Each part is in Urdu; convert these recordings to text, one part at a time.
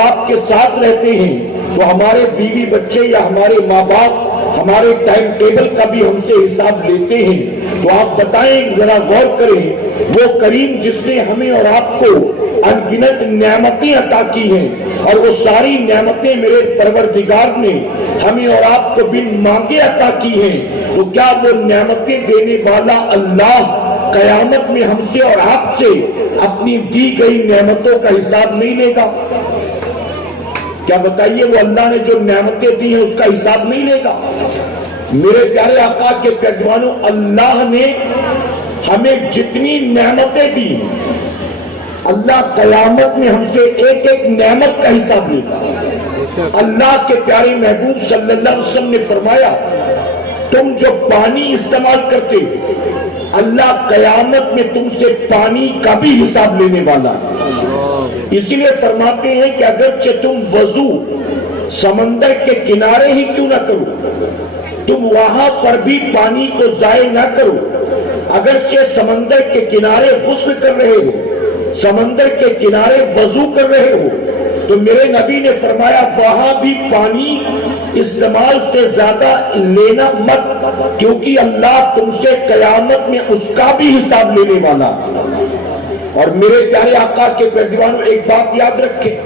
آپ کے ساتھ رہتے ہیں تو ہمارے بیوی بچے یا ہمارے ماں باپ ہمارے ٹائم ٹیبل کا بھی ہم سے حساب لیتے ہیں، تو آپ بتائیں، ذرا غور کریں، وہ کریم جس نے ہمیں اور آپ کو انگنت نعمتیں عطا کی ہیں، اور وہ ساری نعمتیں میرے پروردگار نے ہمیں اور آپ کو بن مانگے عطا کی ہیں، تو کیا وہ نعمتیں دینے والا اللہ قیامت میں ہم سے اور آپ سے اپنی دی گئی نعمتوں کا حساب نہیں لے گا؟ کیا بتائیے، وہ اللہ نے جو نعمتیں دی ہیں اس کا حساب نہیں لے گا؟ میرے پیارے آقا کے پیروانوں، اللہ نے ہمیں جتنی نعمتیں دی، اللہ قیامت میں ہم سے ایک ایک نعمت کا حساب لے گا۔ اللہ کے پیارے محبوب صلی اللہ علیہ وسلم نے فرمایا، تم جو پانی استعمال کرتے اللہ قیامت میں تم سے پانی کا بھی حساب لینے والا ہے۔ اسی لیے فرماتے ہیں کہ اگرچہ تم وضو سمندر کے کنارے ہی کیوں نہ کرو، تم وہاں پر بھی پانی کو ضائع نہ کرو۔ اگرچہ سمندر کے کنارے غسل کر رہے ہو، سمندر کے کنارے وضو کر رہے ہو، تو میرے نبی نے فرمایا وہاں بھی پانی استعمال سے زیادہ لینا مت، کیونکہ اللہ تم سے قیامت میں اس کا بھی حساب لینے والا۔ اور میرے پیارے آقا کے پیروانوں، ایک بات یاد رکھیں،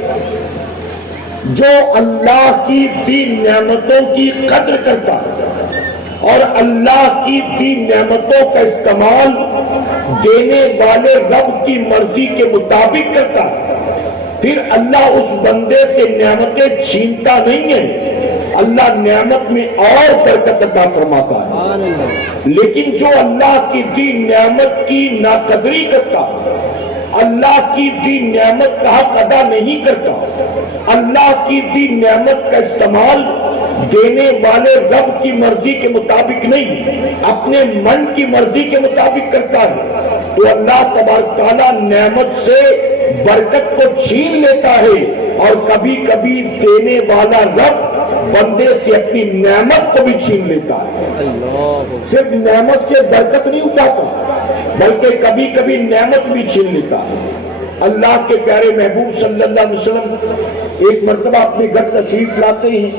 جو اللہ کی دی نعمتوں کی قدر کرتا اور اللہ کی دی نعمتوں کا استعمال دینے والے رب کی مرضی کے مطابق کرتا، پھر اللہ اس بندے سے نعمتیں چھینتا نہیں ہے، اللہ نعمت میں اور برکت عطا فرماتا ہے۔ لیکن جو اللہ کی دی نعمت کی ناقدری کرتا، اللہ کی دی نعمت کا حق ادا نہیں کرتا، اللہ کی دی نعمت کا استعمال دینے والے رب کی مرضی کے مطابق نہیں، اپنے من کی مرضی کے مطابق کرتا ہے، تو اللہ تبارک تعالیٰ نعمت سے برکت کو چھین لیتا ہے، اور کبھی کبھی دینے والا رب بندے سے اپنی نعمت کو بھی چھین لیتا ہے۔ صرف نعمت سے برکت نہیں اٹھاتا، بلکہ کبھی کبھی نعمت بھی چھین لیتا ہے۔ اللہ کے پیارے محبوب صلی اللہ علیہ وسلم ایک مرتبہ اپنے گھر تشریف لاتے ہیں،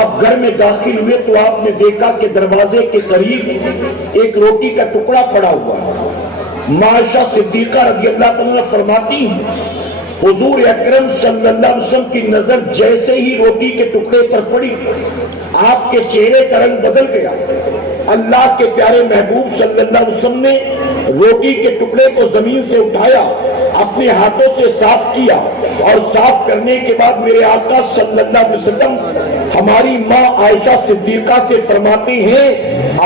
آپ گھر میں داخل ہوئے تو آپ نے دیکھا کہ دروازے کے قریب ایک روٹی کا ٹکڑا پڑا ہوا ہے۔ عائشہ صدیقہ رضی اللہ عنہا فرماتی ہیں، حضور اکرم صلی اللہ علیہ وسلم کی نظر جیسے ہی روٹی کے ٹکڑے پر پڑی، آپ کے چہرے کا رنگ بدل گیا۔ اللہ کے پیارے محبوب صلی اللہ علیہ وسلم نے روٹی کے ٹکڑے کو زمین سے اٹھایا، اپنے ہاتھوں سے صاف کیا، اور صاف کرنے کے بعد میرے آقا صلی اللہ علیہ وسلم ہماری ماں عائشہ صدیقہ سے فرماتے ہیں،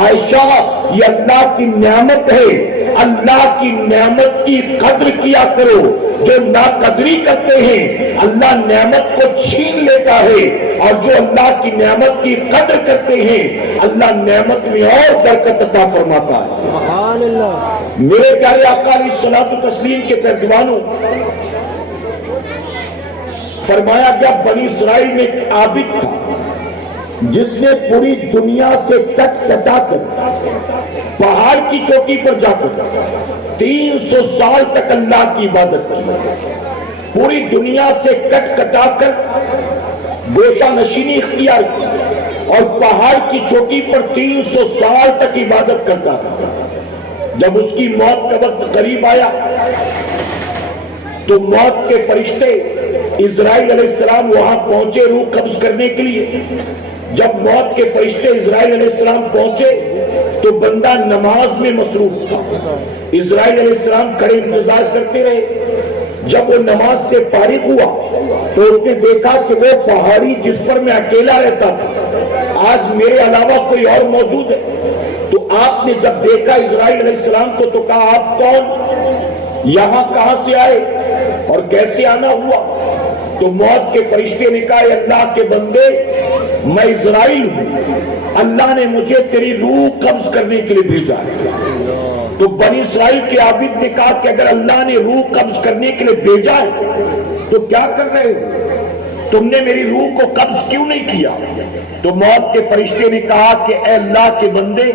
عائشہ یہ اللہ کی نعمت ہے، اللہ کی نعمت کی قدر کیا کرو، جو ناقدری کرتے ہیں اللہ نعمت کو چھین لیتا ہے، اور جو اللہ کی نعمت کی قدر کرتے ہیں اللہ نعمت میں اور برکت عطا فرماتا ہے۔ سبحان اللہ۔ میرے پیارے آقا علیہ الصلوۃ والتسلیم کے پیروانوں، فرمایا گیا بنی اسرائیل میں ایک عابد تھا جس نے پوری دنیا سے کٹ کٹا کر پہاڑ کی چوٹی پر جا کر 300 سال تک اللہ کی عبادت کی، پوری دنیا سے کٹ کٹا کر گوشہ نشینی اختیار کی، اور پہاڑ کی چوٹی پر 300 سال تک عبادت کرتا تھا۔ جب اس کی موت کا وقت قریب آیا تو موت کے فرشتے اسرائیل علیہ السلام وہاں پہنچے روح قبض کرنے کے لیے۔ جب موت کے فرشتے اسرائیل علیہ السلام پہنچے تو بندہ نماز میں مصروف تھا، اسرائیل علیہ السلام کھڑے انتظار کرتے رہے۔ جب وہ نماز سے فارغ ہوا تو اس نے دیکھا کہ وہ پہاڑی جس پر میں اکیلا رہتا تھا آج میرے علاوہ کوئی اور موجود ہے۔ تو آپ نے جب دیکھا اسرائیل علیہ السلام کو تو کہا، آپ کون، یہاں کہاں سے آئے اور کیسے آنا ہوا؟ تو موت کے فرشتے نے کہا، اے اللہ کے بندے، میں اسرائیل ہوں، اللہ نے مجھے تیری روح قبض کرنے کے لیے بھیجا ہے۔ تو بنی اسرائیل کے عابد نے کہا کہ اگر اللہ نے روح قبض کرنے کے لیے بھیجا ہے تو کیا کر رہے ہو؟ تم نے میری روح کو قبض کیوں نہیں کیا؟ تو موت کے فرشتے نے کہا کہ اے اللہ کے بندے،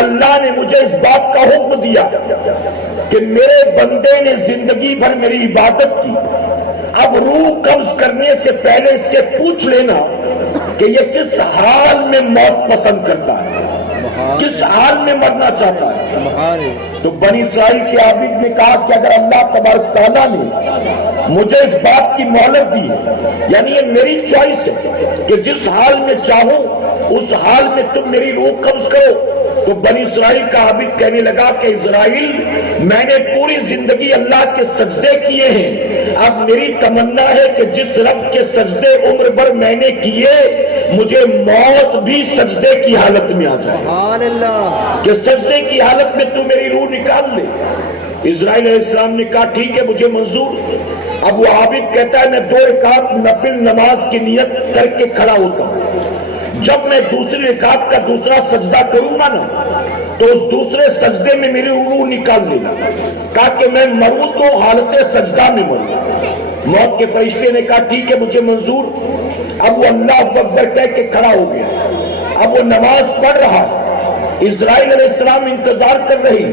اللہ نے مجھے اس بات کا حکم دیا کہ میرے بندے نے زندگی بھر میری عبادت کی، اب روح قبض کرنے سے پہلے اس سے پوچھ لینا کہ یہ کس حال میں موت پسند کرتا ہے، کس حال میں مرنا چاہتا ہے۔ تو بنی اسرائیل کے عابد نے کہا کہ اگر اللہ تبارک تعالیٰ نے مجھے اس بات کی مہلت دی ہے، یعنی یہ میری چوائس ہے کہ جس حال میں چاہوں اس حال میں تم میری روح قبض کرو، تو بنی اسرائیل کا عابد کہنے لگا کہ اسرائیل، میں نے پوری زندگی اللہ کے سجدے کیے ہیں، اب میری تمنا ہے کہ جس رب کے سجدے عمر بھر میں نے کیے، مجھے موت بھی سجدے کی حالت میں آ جائے، سبحان اللہ، کہ سجدے کی حالت میں تو میری روح نکال لے۔ اسرائیل علیہ السلام نے کہا ٹھیک ہے، مجھے منظور۔ اب وہ عابد کہتا ہے میں 2 رکعت نفل نماز کی نیت کر کے کھڑا ہوتا ہوں، جب میں دوسری رکعت کا دوسرا سجدہ کروں گا نا تو اس دوسرے سجدے میں میری روح نکال لینا، کہا کہ میں مروں تو حالت سجدہ میں مروں۔ موت کے فرشتے نے کہا ٹھیک ہے، مجھے منظور۔ اب وہ اللہ اکبر کہہ کے کھڑا ہو گیا، اب وہ نماز پڑھ رہا، اسرائیل علیہ السلام انتظار کر رہی۔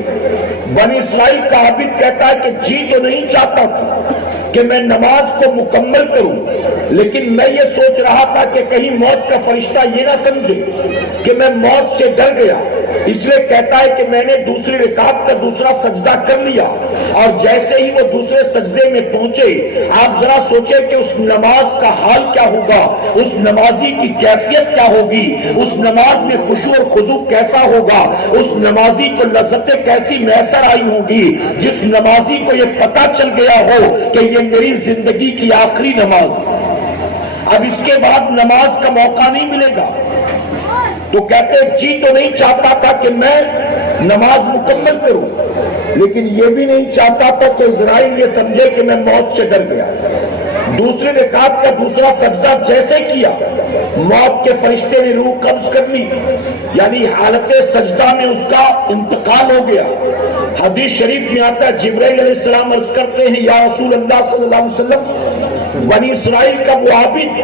بنی اسرائیل کا عابد کہتا ہے کہ جی تو نہیں چاہتا تھا کہ میں نماز کو مکمل کروں، لیکن میں یہ سوچ رہا تھا کہ کہیں موت کا فرشتہ یہ نہ سمجھے کہ میں موت سے ڈر گیا، اس لیے کہتا ہے کہ میں نے دوسری رکعت کا دوسرا سجدہ کر لیا، اور جیسے ہی وہ دوسرے سجدے میں پہنچے، آپ ذرا سوچیں کہ اس نماز کا حال کیا ہوگا، اس نمازی کی کیفیت کیا ہوگی، اس نماز میں خشوع اور خضوع کیسا ہوگا، اس نمازی کو لذتیں کیسی میسر آئی ہوں گی، جس نمازی کو یہ پتا چل گیا ہو کہ یہ میری زندگی کی آخری نماز، اب اس کے بعد نماز کا موقع نہیں ملے گا۔ تو کہتے جی تو نہیں چاہتا تھا کہ میں نماز مکمل کروں، لیکن یہ بھی نہیں چاہتا تھا کہ اسرائیل یہ سمجھے کہ میں موت سے ڈر گیا۔ دوسری رکعت کا دوسرا سجدہ جیسے کیا، موت کے فرشتے نے روح قبض کر لی، یعنی حالت سجدہ میں اس کا انتقال ہو گیا۔ حدیث شریف میں آتا ہے جبرائیل علیہ السلام عرض کرتے ہیں یا رسول اللہ صلی اللہ علیہ وسلم، بنی اسرائیل کا وہ عابد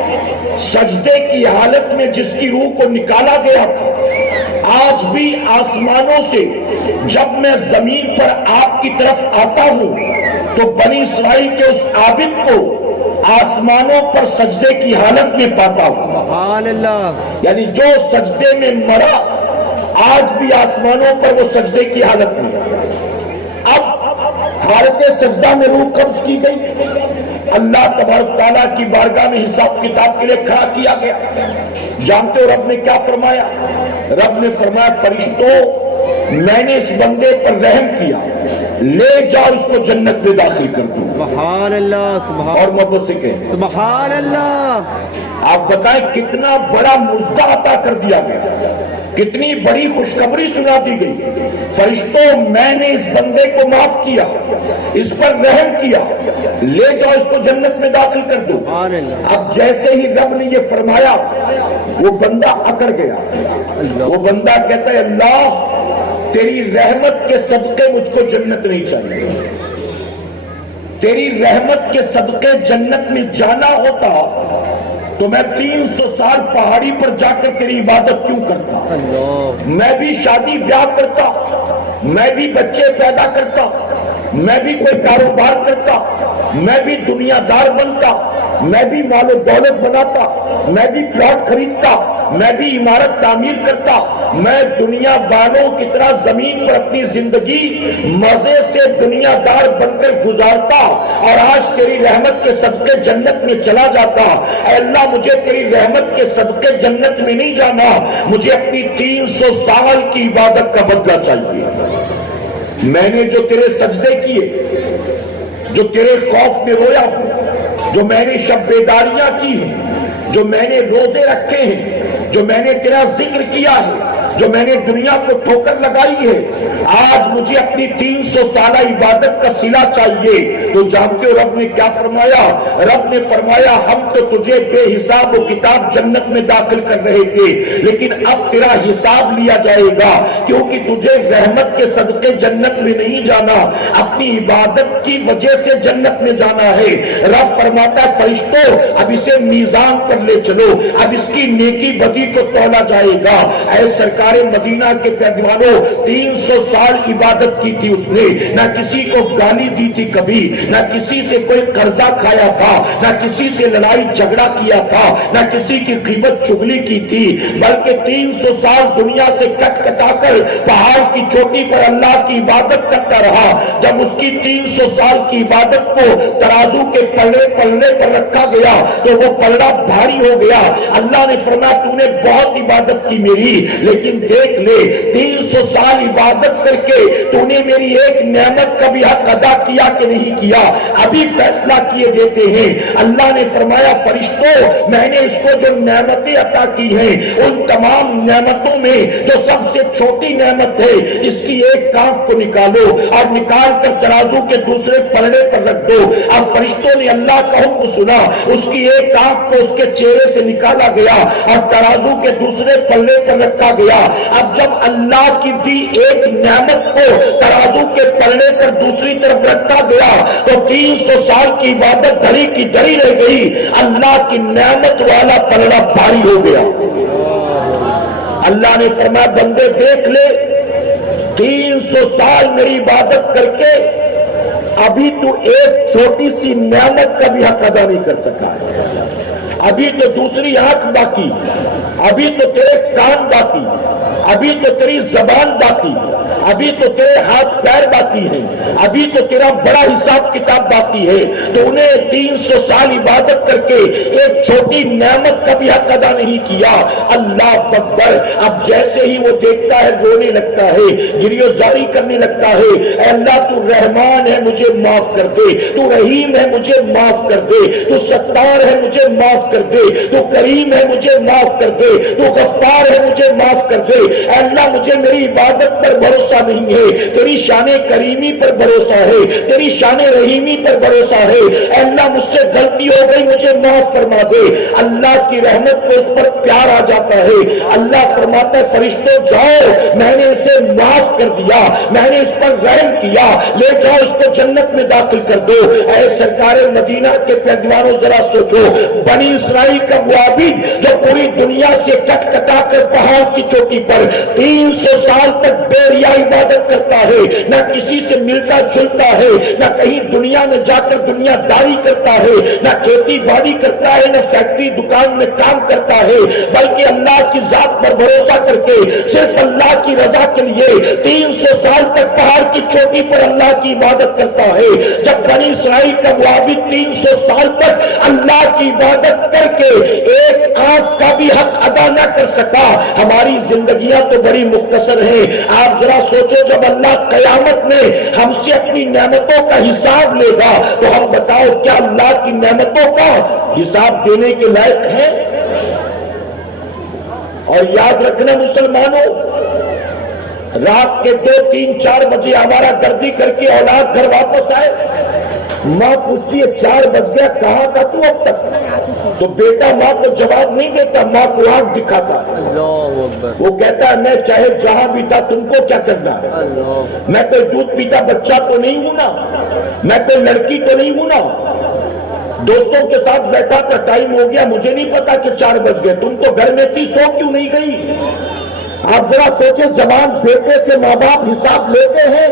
سجدے کی حالت میں جس کی روح کو نکالا گیا تھا، آج بھی آسمانوں سے جب میں زمین پر آپ کی طرف آتا ہوں تو بنی اسرائیل کے اس عابد کو آسمانوں پر سجدے کی حالت میں پاتا ہوں، سبحان اللہ، یعنی جو سجدے میں مرا آج بھی آسمانوں پر وہ سجدے کی حالت میں۔ اب حالت سجدہ میں روح قبض کی گئی، اللہ تبارک تعالیٰ کی بارگاہ میں حساب کتاب کے لیے کھڑا کیا گیا۔ جانتے ہو رب نے کیا فرمایا؟ رب نے فرمایا فرشتوں، میں نے اس بندے پر رحم کیا، لے جاؤ اس کو جنت میں داخل کر دوں۔ سبحان اللہ، سبحان اور محبت سے کہیں سبحان اللہ، آپ بتائیں کتنا بڑا مزدہ عطا کر دیا گیا، کتنی بڑی خوشخبری سنا دی گئی۔ فرشتوں، میں نے اس بندے کو معاف کیا، اس پر رحم کیا، لے جاؤ اس کو جنت میں داخل کر دو۔ سبحان اللہ، اب جیسے ہی رب نے یہ فرمایا وہ بندہ اکڑ گیا، وہ بندہ کہتا ہے اللہ تیری رحمت کے صدقے مجھ کو جنت نہیں چاہیے، تیری رحمت کے صدقے جنت میں جانا ہوتا تو میں 300 سال پہاڑی پر جا کر تیری عبادت کیوں کرتا، اللہ، میں بھی شادی بیاہ کرتا، میں بھی بچے پیدا کرتا، میں بھی کوئی کاروبار کرتا، میں بھی دنیا دار بنتا، میں بھی مال و دولت بناتا، میں بھی پلاٹ خریدتا، میں بھی عمارت تعمیر کرتا، میں دنیا والوں کی طرح زمین پر اپنی زندگی مزے سے دنیا دار بن کر گزارتا، اور آج تیری رحمت کے صدقے جنت میں چلا جاتا۔ اے اللہ مجھے تیری رحمت کے صدقے جنت میں نہیں جانا، مجھے اپنی 300 سال کی عبادت کا بدلہ چاہیے۔ میں نے جو تیرے سجدے کیے، جو تیرے خوف میں رویا ہوں، جو میں نے شب بیداریاں کی ہیں، جو میں نے روزے رکھے ہیں، جو میں نے تیرا ذکر کیا ہے، جو میں نے دنیا کو ٹھوکر لگائی ہے، آج مجھے اپنی 300 سالہ عبادت کا صلہ چاہیے۔ تو جانتے ہو رب نے کیا فرمایا؟ رب نے فرمایا ہم تو تجھے بے حساب و کتاب جنت میں داخل کر رہے تھے، لیکن اب تیرا حساب لیا جائے گا، کیونکہ تجھے رحمت کے صدقے جنت میں نہیں جانا، اپنی عبادت کی وجہ سے جنت میں جانا ہے۔ رب فرماتا ہے فرشتوں اب اسے میزان پر لے چلو، اب اس کی نیکی بدی کو تولا جائے گا۔ اے سرکار سرکار مدینہ کے دیوانوں 300 سال عبادت کی تھی اس نے، نہ کسی کو گالی دی تھی کبھی، نہ کسی سے کوئی قرضہ کھایا تھا، نہ کسی سے لڑائی جھگڑا کیا تھا، نہ کسی کی غیبت چغلی کی تھی، بلکہ 300 سال دنیا سے کٹ کٹا کر پہاڑ کی چوٹی پر اللہ کی عبادت کرتا رہا۔ جب اس کی 300 سال کی عبادت کو ترازو کے پلڑے پر رکھا گیا تو وہ پلڑا بھاری ہو گیا۔ اللہ نے فرمایا تو نے بہت عبادت کی میری، لیکن دیکھ لے 300 سال عبادت کر کے تو نے میری ایک نعمت کا بھی حق ادا کیا کہ نہیں کیا، ابھی فیصلہ کیے دیتے ہیں۔ اللہ نے فرمایا فرشتوں میں نے اس کو جو نعمتیں عطا کی ہیں ان تمام نعمتوں میں جو سب سے چھوٹی نعمت ہے اس کی ایک کانٹ کو نکالو اور نکال کر ترازو کے دوسرے پلڑے پر رکھ دو۔ اب فرشتوں نے اللہ کا حکم سنا، اس کی ایک آنکھ کو اس کے چہرے سے نکالا گیا اور ترازو کے دوسرے پلڑے پر رکھا گیا۔ اب جب اللہ کی دی ایک نعمت کو ترازو کے پلڑے پر دوسری طرف رکھا گیا تو 300 سال کی عبادت دھری کی دھری رہ گئی، اللہ کی نعمت والا پلڑا بھاری ہو گیا۔ اللہ نے فرمایا بندے دیکھ لے 300 سال میری عبادت کر کے ابھی تو ایک چھوٹی سی نعمت کا بھی حق ادا نہیں کر سکا ہے، ابھی تو دوسری آنکھ باقی، ابھی تو تیرے کان باقی، ابھی تو تیری زبان باقی، ابھی تو تیرے ہاتھ پیر باقی ہیں، ابھی تو تیرا بڑا حساب کتاب باقی ہے، تو انہیں 300 سال عبادت کر کے ایک چھوٹی نعمت کا بھی حق ادا نہیں کیا۔ اللہ اکبر۔ اب جیسے ہی وہ دیکھتا ہے رونے لگتا ہے، گریو زاری کرنے لگتا ہے، اے اللہ تو رحمان ہے مجھے معاف کر دے، تو رحیم ہے مجھے معاف کر دے، تو ستار ہے مجھے معاف کر دے، تو کریم ہے مجھے معاف کر دے، تو غفار ہے مجھے معاف کر دے۔ اے اللہ مجھے میری عبادت پر بھروسہ نہیں ہے، تیری شان کریمی پر بھروسہ ہے، تیری شان رحیمی پر بھروسہ ہے۔ اے اللہ مجھ سے غلطی ہو گئی مجھے معاف فرما دے۔ اللہ کی رحمت کو اس پر پیار آ جاتا ہے۔ اللہ فرماتا ہے فرشتوں جاؤ میں نے اسے معاف کر دیا، میں نے اس پر رحم کیا، لے جاؤ اس کو جنت میں داخل کر دو۔ اے سرکار مدینہ کے پیغمبروں ذرا سوچو بنی اسرائیل کا وہ عابد جو پوری دنیا سے کٹ کٹا کر پہاڑ کی چوٹی پر 300 سال تک بے ریا عبادت کرتا ہے، نہ کسی سے ملتا جلتا ہے، نہ کہیں دنیا میں جا کر دنیا داری کرتا ہے، نہ کھیتی باڑی کرتا ہے، نہ فیکٹری دکان میں کام کرتا ہے، بلکہ اللہ کی ذات پر بھروسہ کر کے صرف اللہ کی رضا کے لیے 300 سال تک پہاڑ کی چوٹی پر اللہ کی عبادت کرتا ہے۔ جب بنی اسرائیل کا وہ عابد 300 سال تک اللہ کی عبادت کر کے ایک آنکھ کا بھی حق ادا نہ کر سکا، ہماری زندگیاں تو بڑی مختصر ہیں۔ آپ ذرا سوچو جب اللہ قیامت میں ہم سے اپنی نعمتوں کا حساب لے گا تو ہم بتاؤ کیا اللہ کی نعمتوں کا حساب دینے کے لائق ہے؟ اور یاد رکھنا مسلمانوں، رات کے 2, 3, 4 بجے آوارہ گردی کر کے اولاد گھر واپس آئے، ماں پوچھتی ہے 4 بج گیا کہاں تھا تو اب تک؟ تو بیٹا ماں کو جواب نہیں دیتا، ماں کو آنکھ دکھاتا ہے، وہ کہتا ہے میں چاہے جہاں بھی تھا تم کو کیا کرنا ہے، میں کوئی دودھ پیتا بچہ تو نہیں ہوں نا، میں کوئی لڑکی تو نہیں ہوں نا، دوستوں کے ساتھ بیٹھا تھا ٹائم ہو گیا مجھے نہیں پتا کہ 4 بج گئے، تم تو گھر میں تھی سو کیوں نہیں گئی؟ آپ ذرا سوچیں جوان بیٹے سے ماں باپ حساب لیتے ہیں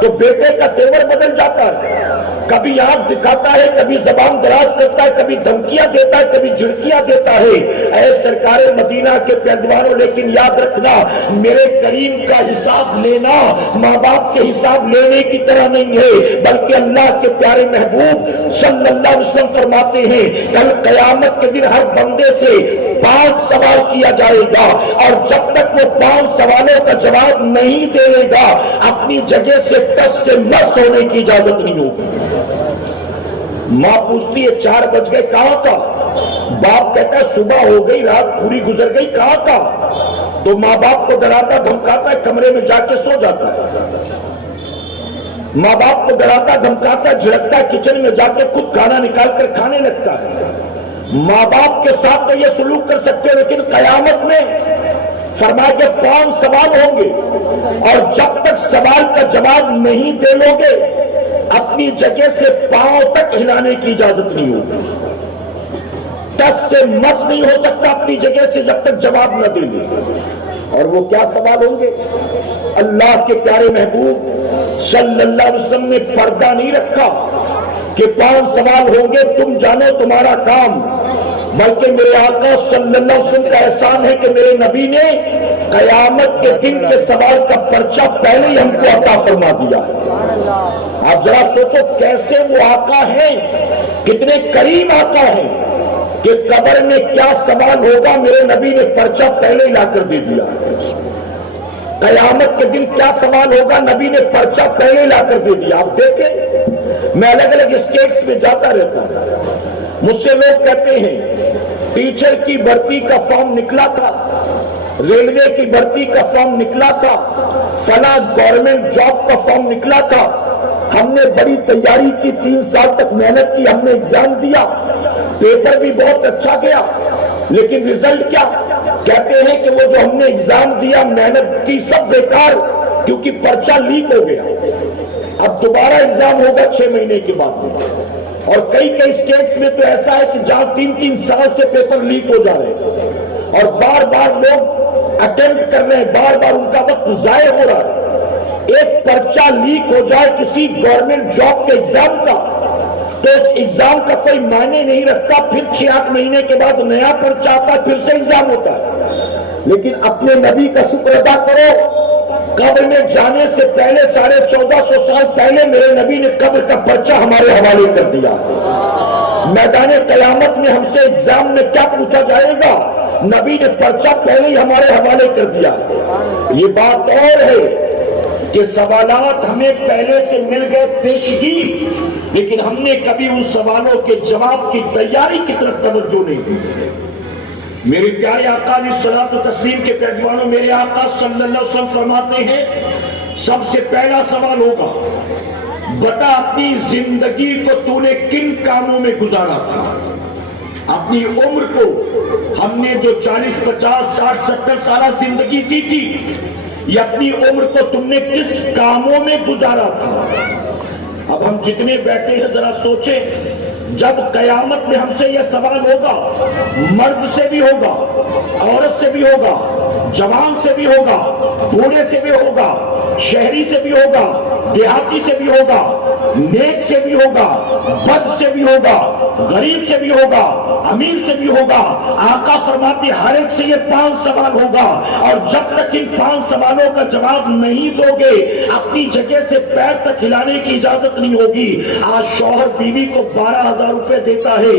تو بیٹے کا تیور بدل جاتا ہے، کبھی آنکھ دکھاتا ہے، کبھی زبان دراز کرتا ہے، کبھی دھمکیاں دیتا ہے، کبھی جھڑکیاں دیتا ہے۔ اے سرکار مدینہ کے پیغمبروں لیکن یاد رکھنا میرے کریم کا حساب لینا ماں باپ کے حساب لینے کی طرح نہیں ہے، بلکہ اللہ کے پیارے محبوب صلی اللہ علیہ وسلم فرماتے ہیں کل قیامت کے دن ہر بندے سے 5 سوال کیا جائے گا، اور جب تک وہ 5 سوالوں کا جواب نہیں دے گا اپنی جگہ سے ٹس سے مس ہونے کی اجازت نہیں ہوگی۔ ماں پوچھتی ہے 4 بج گئے کہاں تھا؟ باپ کہتا ہے صبح ہو گئی رات پوری گزر گئی کہاں تھا؟ تو ماں باپ کو ڈراتا دھمکاتا ہے کمرے میں جا کے سو جاتا ہے، ماں باپ کو ڈراتا دھمکاتا جھڑکتا ہے کچن میں جا کے خود کھانا نکال کر کھانے لگتا ہے۔ ماں باپ کے ساتھ تو یہ سلوک کر سکتے ہیں لیکن قیامت میں فرمایا کہ 5 سوال ہوں گے، اور جب تک سوال کا جواب نہیں دے لو گے اپنی جگہ سے پاؤں تک ہلانے کی اجازت نہیں ہوگی، ٹس سے مس نہیں ہو سکتا اپنی جگہ سے جب تک جواب نہ دے لے۔ اور وہ کیا سوال ہوں گے؟ اللہ کے پیارے محبوب صلی اللہ علیہ وسلم نے پردہ نہیں رکھا کہ 5 سوال ہوں گے تم جانو تمہارا کام، بلکہ میرے آقا صلی اللہ علیہ وسلم کا احسان ہے کہ میرے نبی نے قیامت کے دن کے سوال کا پرچہ پہلے ہی ہم کو عطا فرما دیا ہے۔ آپ ذرا سوچو کیسے وہ آقا ہیں، کتنے قریب آقا ہیں کہ قبر میں کیا سوال ہوگا میرے نبی نے پرچہ پہلے ہی لا کر دے دیا۔ قیامت کے دن کیا سوال ہوگا نبی نے پرچہ پہلے لا کر دے دیا۔ آپ دیکھیں میں الگ الگ اسٹیٹس میں جاتا رہتا ہوں، مجھ سے لوگ کہتے ہیں ٹیچر کی بھرتی کا فارم نکلا تھا، ریلوے کی بھرتی کا فارم نکلا تھا، فلاں گورنمنٹ جاب کا فارم نکلا تھا، ہم نے بڑی تیاری کی، 3 سال تک محنت کی، ہم نے ایگزام دیا، پیپر بھی بہت اچھا گیا، لیکن ریزلٹ کیا؟ کہتے ہیں کہ وہ جو ہم نے ایگزام دیا، محنت کی، سب بیکار، کیونکہ پرچہ لیک ہو گیا۔ اب دوبارہ ایگزام ہوگا 6 مہینے کے بعد میں، اور کئی اسٹیٹس میں تو ایسا ہے کہ جہاں 3 سال سے پیپر لیک ہو جا رہے ہیں اور بار بار لوگ اٹیمپٹ کر رہے ہیں، بار بار ان کا وقت ضائع ہو رہا ہے۔ ایک پرچہ لیک ہو جائے کسی گورنمنٹ جاب کے ایگزام کا تو اس ایگزام کا کوئی معنی نہیں رکھتا، پھر 6-8 مہینے کے بعد نیا پرچہ آتا ہے، پھر سے ایگزام ہوتا ہے۔ لیکن اپنے نبی کا شکر ادا کرو، قبر میں جانے سے پہلے 1450 سال پہلے میرے نبی نے قبر کا پرچہ ہمارے حوالے کر دیا۔ میدان قیامت میں ہم سے ایگزام میں کیا پوچھا جائے گا، نبی نے پرچہ پہلے ہی ہمارے حوالے کر دیا۔ یہ بات اور ہے کہ سوالات ہمیں پہلے سے مل گئے پیشگی، لیکن ہم نے کبھی ان سوالوں کے جواب کی تیاری کی طرف توجہ نہیں دی۔ میرے پیارے آقا علیہ الصلوۃ والتسلیم کے پیروانوں، میرے آقا صلی اللہ علیہ وسلم فرماتے ہیں سب سے پہلا سوال ہوگا، بتا اپنی زندگی کو تو نے کن کاموں میں گزارا تھا؟ اپنی عمر کو ہم نے جو 40 50 60 70 سالہ زندگی دی تھی، یہ اپنی عمر کو تم نے کس کاموں میں گزارا تھا؟ اب ہم جتنے بیٹھے ہیں ذرا سوچیں، جب قیامت میں ہم سے یہ سوال ہوگا، مرد سے بھی ہوگا، عورت سے بھی ہوگا، جوان سے بھی ہوگا، بوڑھے سے بھی ہوگا، شہری سے بھی ہوگا، دیہاتی سے بھی ہوگا، نیک سے بھی ہوگا، بد سے بھی ہوگا، غریب سے بھی ہوگا، امیر سے بھی ہوگا۔ آقا فرماتے ہر ایک سے یہ 5 سوال ہوگا، اور جب تک ان 5 سوالوں کا جواب نہیں دو گے اپنی جگہ سے پیر تک ہلانے کی اجازت نہیں ہوگی۔ آج شوہر بیوی کو 12,000 روپے دیتا ہے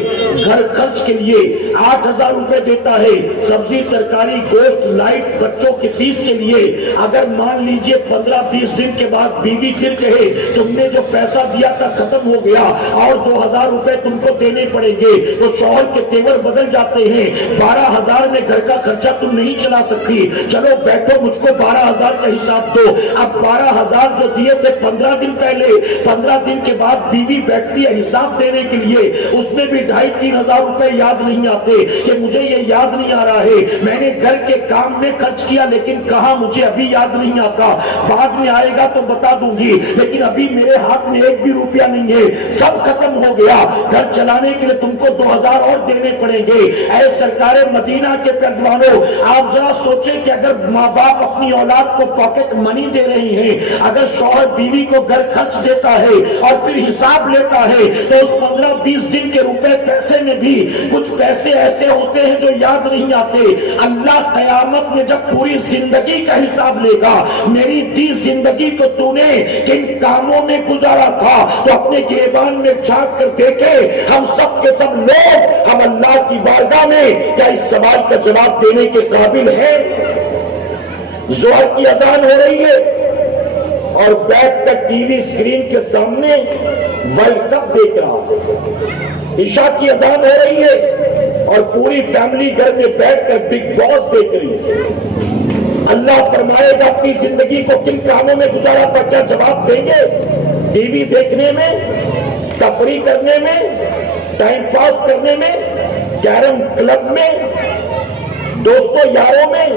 گھر خرچ کے لیے، 8,000 روپے دیتا ہے سبزی ترکاری گوشت لائٹ بچوں کی فیس کے لیے۔ اگر مان لیجئے 15-20 دن کے بعد بیوی پھر کہے تم نے جو پیسہ دیا تھا ختم ہو گیا اور 2,000 روپے تم کو دینے پڑیں گے، تو شوہر کے تیور بدل جاتے ہیں۔ 12,000 میں گھر کا خرچہ تم نہیں چلا سکتی، چلو بیٹھو مجھ کو 12,000 کا حساب دو۔ اب 12,000 جو دیے تھے 15 دن پہلے، 15 دن کے بعد بیوی بیٹھتی ہے حساب دینے کے لیے، اس میں بھی 2,500-3,000 روپے یاد نہیں آتے کہ مجھے یہ یاد نہیں آ رہا ہے میں نے گھر کے کام میں خرچ کیا، لیکن کہاں مجھے ابھی یاد نہیں آتا، بعد میں آئے گا تو بتا دوں گی، لیکن ابھی میرے ہاتھ میں 1 بھی روپیہ نہیں ہے، سب ختم ہو گیا۔ گھر چلانے کے لیے تم کو 2,000 اور دینے پڑیں گے۔ اے سرکار مدینہ کے پیروانوں، آپ ذرا سوچیں کہ اگر ماں باپ اپنی اولاد کو پاکٹ منی دے رہی ہیں، اگر شوہر بیوی کو گھر خرچ دیتا ہے اور پھر حساب لیتا ہے، تو اس 15-20 دن کے روپے پیسے میں بھی کچھ پیسے ایسے ہوتے ہیں جو یاد نہیں آتے۔ اللہ قیامت میں جب پوری زندگی کا حساب لے گا، میری دی زندگی کو تو نے کن کاموں میں گزارا تھا، تو اپنے گریبان میں جھانک کر دیکھے ہم سب کے سب لوگ، ہم اللہ کی بارگاہ میں کیا اس سوال کا جواب دینے کے قابل ہیں؟ ظہر کی اذان ہو رہی ہے اور بیٹھ کر ٹی وی اسکرین کے سامنے ورلڈ کپ دیکھ رہا، عشاء کی اذان ہو رہی ہے اور پوری فیملی گھر میں بیٹھ کر بگ باس دیکھ رہی ہے۔ اللہ فرمائے گا اپنی زندگی کو کن کاموں میں گزارا تھا، کیا جواب دیں گے؟ ٹی وی دیکھنے میں، تفریح کرنے میں، ٹائم پاس کرنے میں، کیرم کلب میں، دوستوں یاروں میں،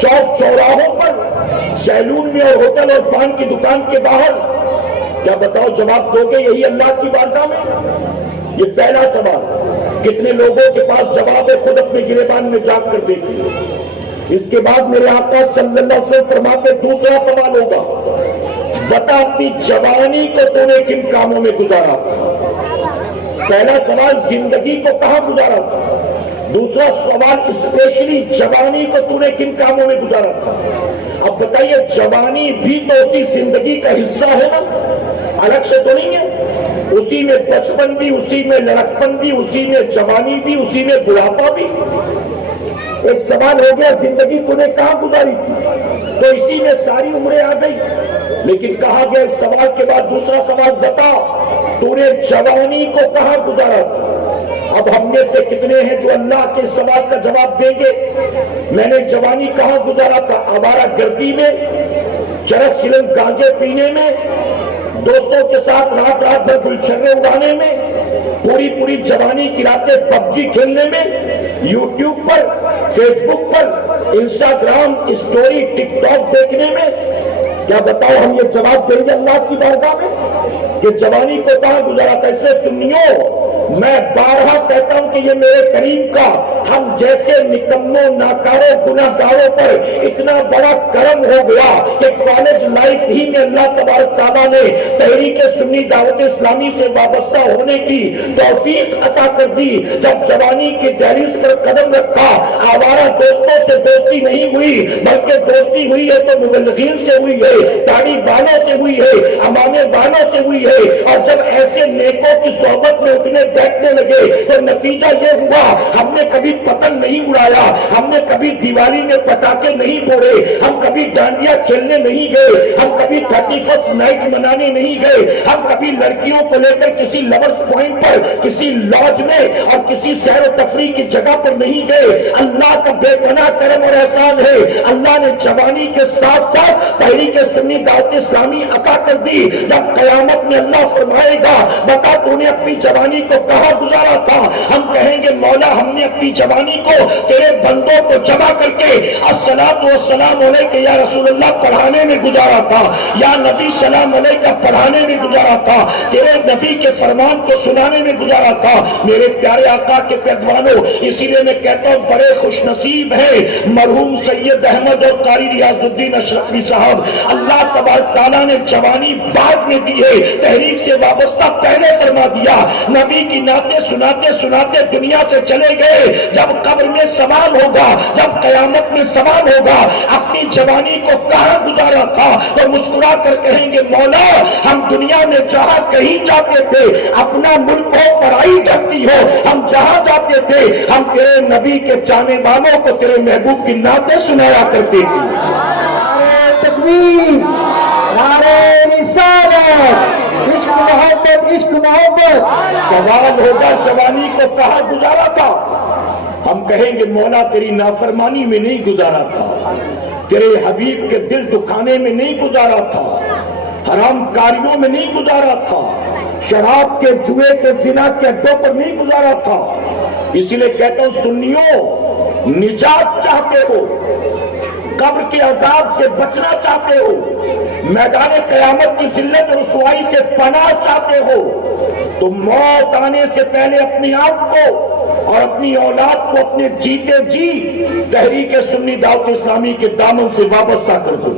چوک چوراہوں پر، سیلون میں اور ہوٹل اور پان کی دکان کے باہر، کیا بتاؤ جواب دو گے یہی اللہ کی بارگاہ میں؟ یہ پہلا سوال۔ کتنے لوگوں کے پاس جواب ہے خود اپنے گریبان میں جھانک کر دیکھیے۔ اس کے بعد میرے آقا صلی اللہ علیہ وسلم فرماتے دوسرا سوال ہوگا، بتا اپنی جوانی کو تو نے کن کاموں میں گزارا تھا؟ پہلا سوال زندگی کو کہاں گزارا تھا، دوسرا سوال اسپیشلی جوانی کو تو نے کن کاموں میں گزارا تھا؟ اب بتائیے جوانی بھی تو اسی زندگی کا حصہ ہے نا، الگ سے تو نہیں ہے، اسی میں بچپن بھی، اسی میں لڑکپن بھی، اسی میں جوانی بھی، اسی میں بڑھاپا بھی۔ ایک سوال ہو گیا زندگی تو نے کہاں گزاری تھی، تو اسی میں ساری عمریں آ گئی، لیکن کہا گیا اس سوال کے بعد دوسرا سوال بتا تو نے جوانی کو کہاں گزارا تھا؟ اب ہم میں سے کتنے ہیں جو اللہ کے سوال کا جواب دیں گے؟ میں نے جوانی کہاں گزارا تھا؟ آوارہ گردی میں، چرس چلن گانجے پینے میں، دوستوں کے ساتھ رات رات بھر گلچھرے اڑانے میں، پوری جوانی کی راتیں پب جی کھیلنے میں، یوٹیوب پر، فیس بک پر، انسٹاگرام اسٹوری، ٹک ٹاک دیکھنے میں۔ کیا بتاؤ ہم یہ جواب دیں گے اللہ کی بارگاہ میں کہ جوانی کو کہاں گزارا تھا؟ اس لیے سنیو، میں بارہا کہتا ہوں کہ یہ میرے کریم کا ہم جیسے نکموں ناکاروں گناہ گاروں پر اتنا بڑا کرم ہو گیا کہ کالج لائف ہی میں اللہ تبارک تعالیٰ نے تحریک سنی دعوت اسلامی سے وابستہ ہونے کی توفیق عطا کر دی۔ جب جوانی کی دہلیز پر قدم رکھا، آوارہ دوستوں سے دوستی نہیں ہوئی بلکہ دوستی ہوئی ہے تو مبلغین سے ہوئی ہے، داڑھی والوں سے ہوئی ہے، امامے والوں سے ہوئی ہے، اور جب ایسے نیکوں کی صحبت میں اٹھنے بیٹھنے لگے تو نتیجہ یہ ہوا ہم نے کبھی پتنگ نہیں اڑایا، ہم نے کبھی دیوالی میں پٹاخے نہیں پھوڑے، ہم کبھی ڈانڈیا کھیلنے نہیں گئے، ہم کبھی 31 نائٹ منانے نہیں گئے، ہم کبھی لڑکیوں کو لے کر کسی لورس پوائنٹ پر، کسی لاج میں اور کسی سیر و تفریح کی جگہ پر نہیں گئے۔ اللہ کا بے پناہ کرم اور احسان ہے، اللہ نے جوانی کے ساتھ ساتھ تحریک سنی دعوت اسلامی عطا کر دی۔ جب قیامت میں اللہ فرمائے گا بتا تو نے اپنی جوانی کو کہاں گزارا تھا، ہم کہیں گے مولا ہم نے اپنی جوانی کو تیرے بندوں کو جمع کر کے الصلاۃ والسلام علیک یا رسول اللہ پڑھانے میں گزارا تھا، یا نبی سلام علیکہ پڑھانے میں گزارا تھا، تیرے نبی کے فرمان کو سنانے میں گزارا تھا۔ میرے پیارے آقا کے پیروانوں، اسی لیے میں کہتا ہوں بڑے خوش نصیب ہیں مرحوم سید احمد اور قاری ریاض الدین اشرفی صاحب، اللہ تبارک تعالیٰ نے جوانی بعد میں دی ہے، تحریک سے وابستہ پہلے فرما دیا۔ نبی کی نعتیں سناتے سناتے دنیا سے چلے گئے، جب قبر میں سوال ہوگا، جب قیامت میں سوال ہوگا اپنی جوانی کو کہاں گزارا تھا، تو مسکرا کر کہیں گے مولا ہم دنیا میں جہاں کہیں جاتے تھے، اپنا ملک ہو پرائی دھرتی ہو، ہم جہاں جاتے تھے ہم تیرے نبی کے چاہنے والوں کو تیرے محبوب کی نعتیں سنایا کرتے تھے۔ تکبیر، نعرہ رسالت، عشق محبت، عشق محبت۔ سوال ہوگا جوانی کو کہاں گزارا تھا، ہم کہیں گے مولا تیری نافرمانی میں نہیں گزارا تھا، تیرے حبیب کے دل دکھانے میں نہیں گزارا تھا، حرام کاریوں میں نہیں گزارا تھا، شراب کے جوئے کے زنا کے اڈوں پر نہیں گزارا تھا۔ اسی لیے کہتا ہوں سنیو، نجات چاہتے ہو، قبر کے عذاب سے بچنا چاہتے ہو، میدان قیامت کی ذلت اور رسوائی سے پناہ چاہتے ہو، تو موت آنے سے پہلے اپنی آپ کو اور اپنی اولاد کو اپنے جیتے جی تحریک سنی دعوت اسلامی کے دامن سے وابستہ کر دو۔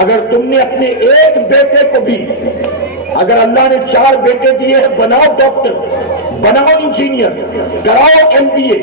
اگر تم نے اپنے ایک بیٹے کو بھی، اگر اللہ نے 4 بیٹے دیے ہیں، بناؤ ڈاکٹر، بناؤ انجینئر، کراؤ MBA،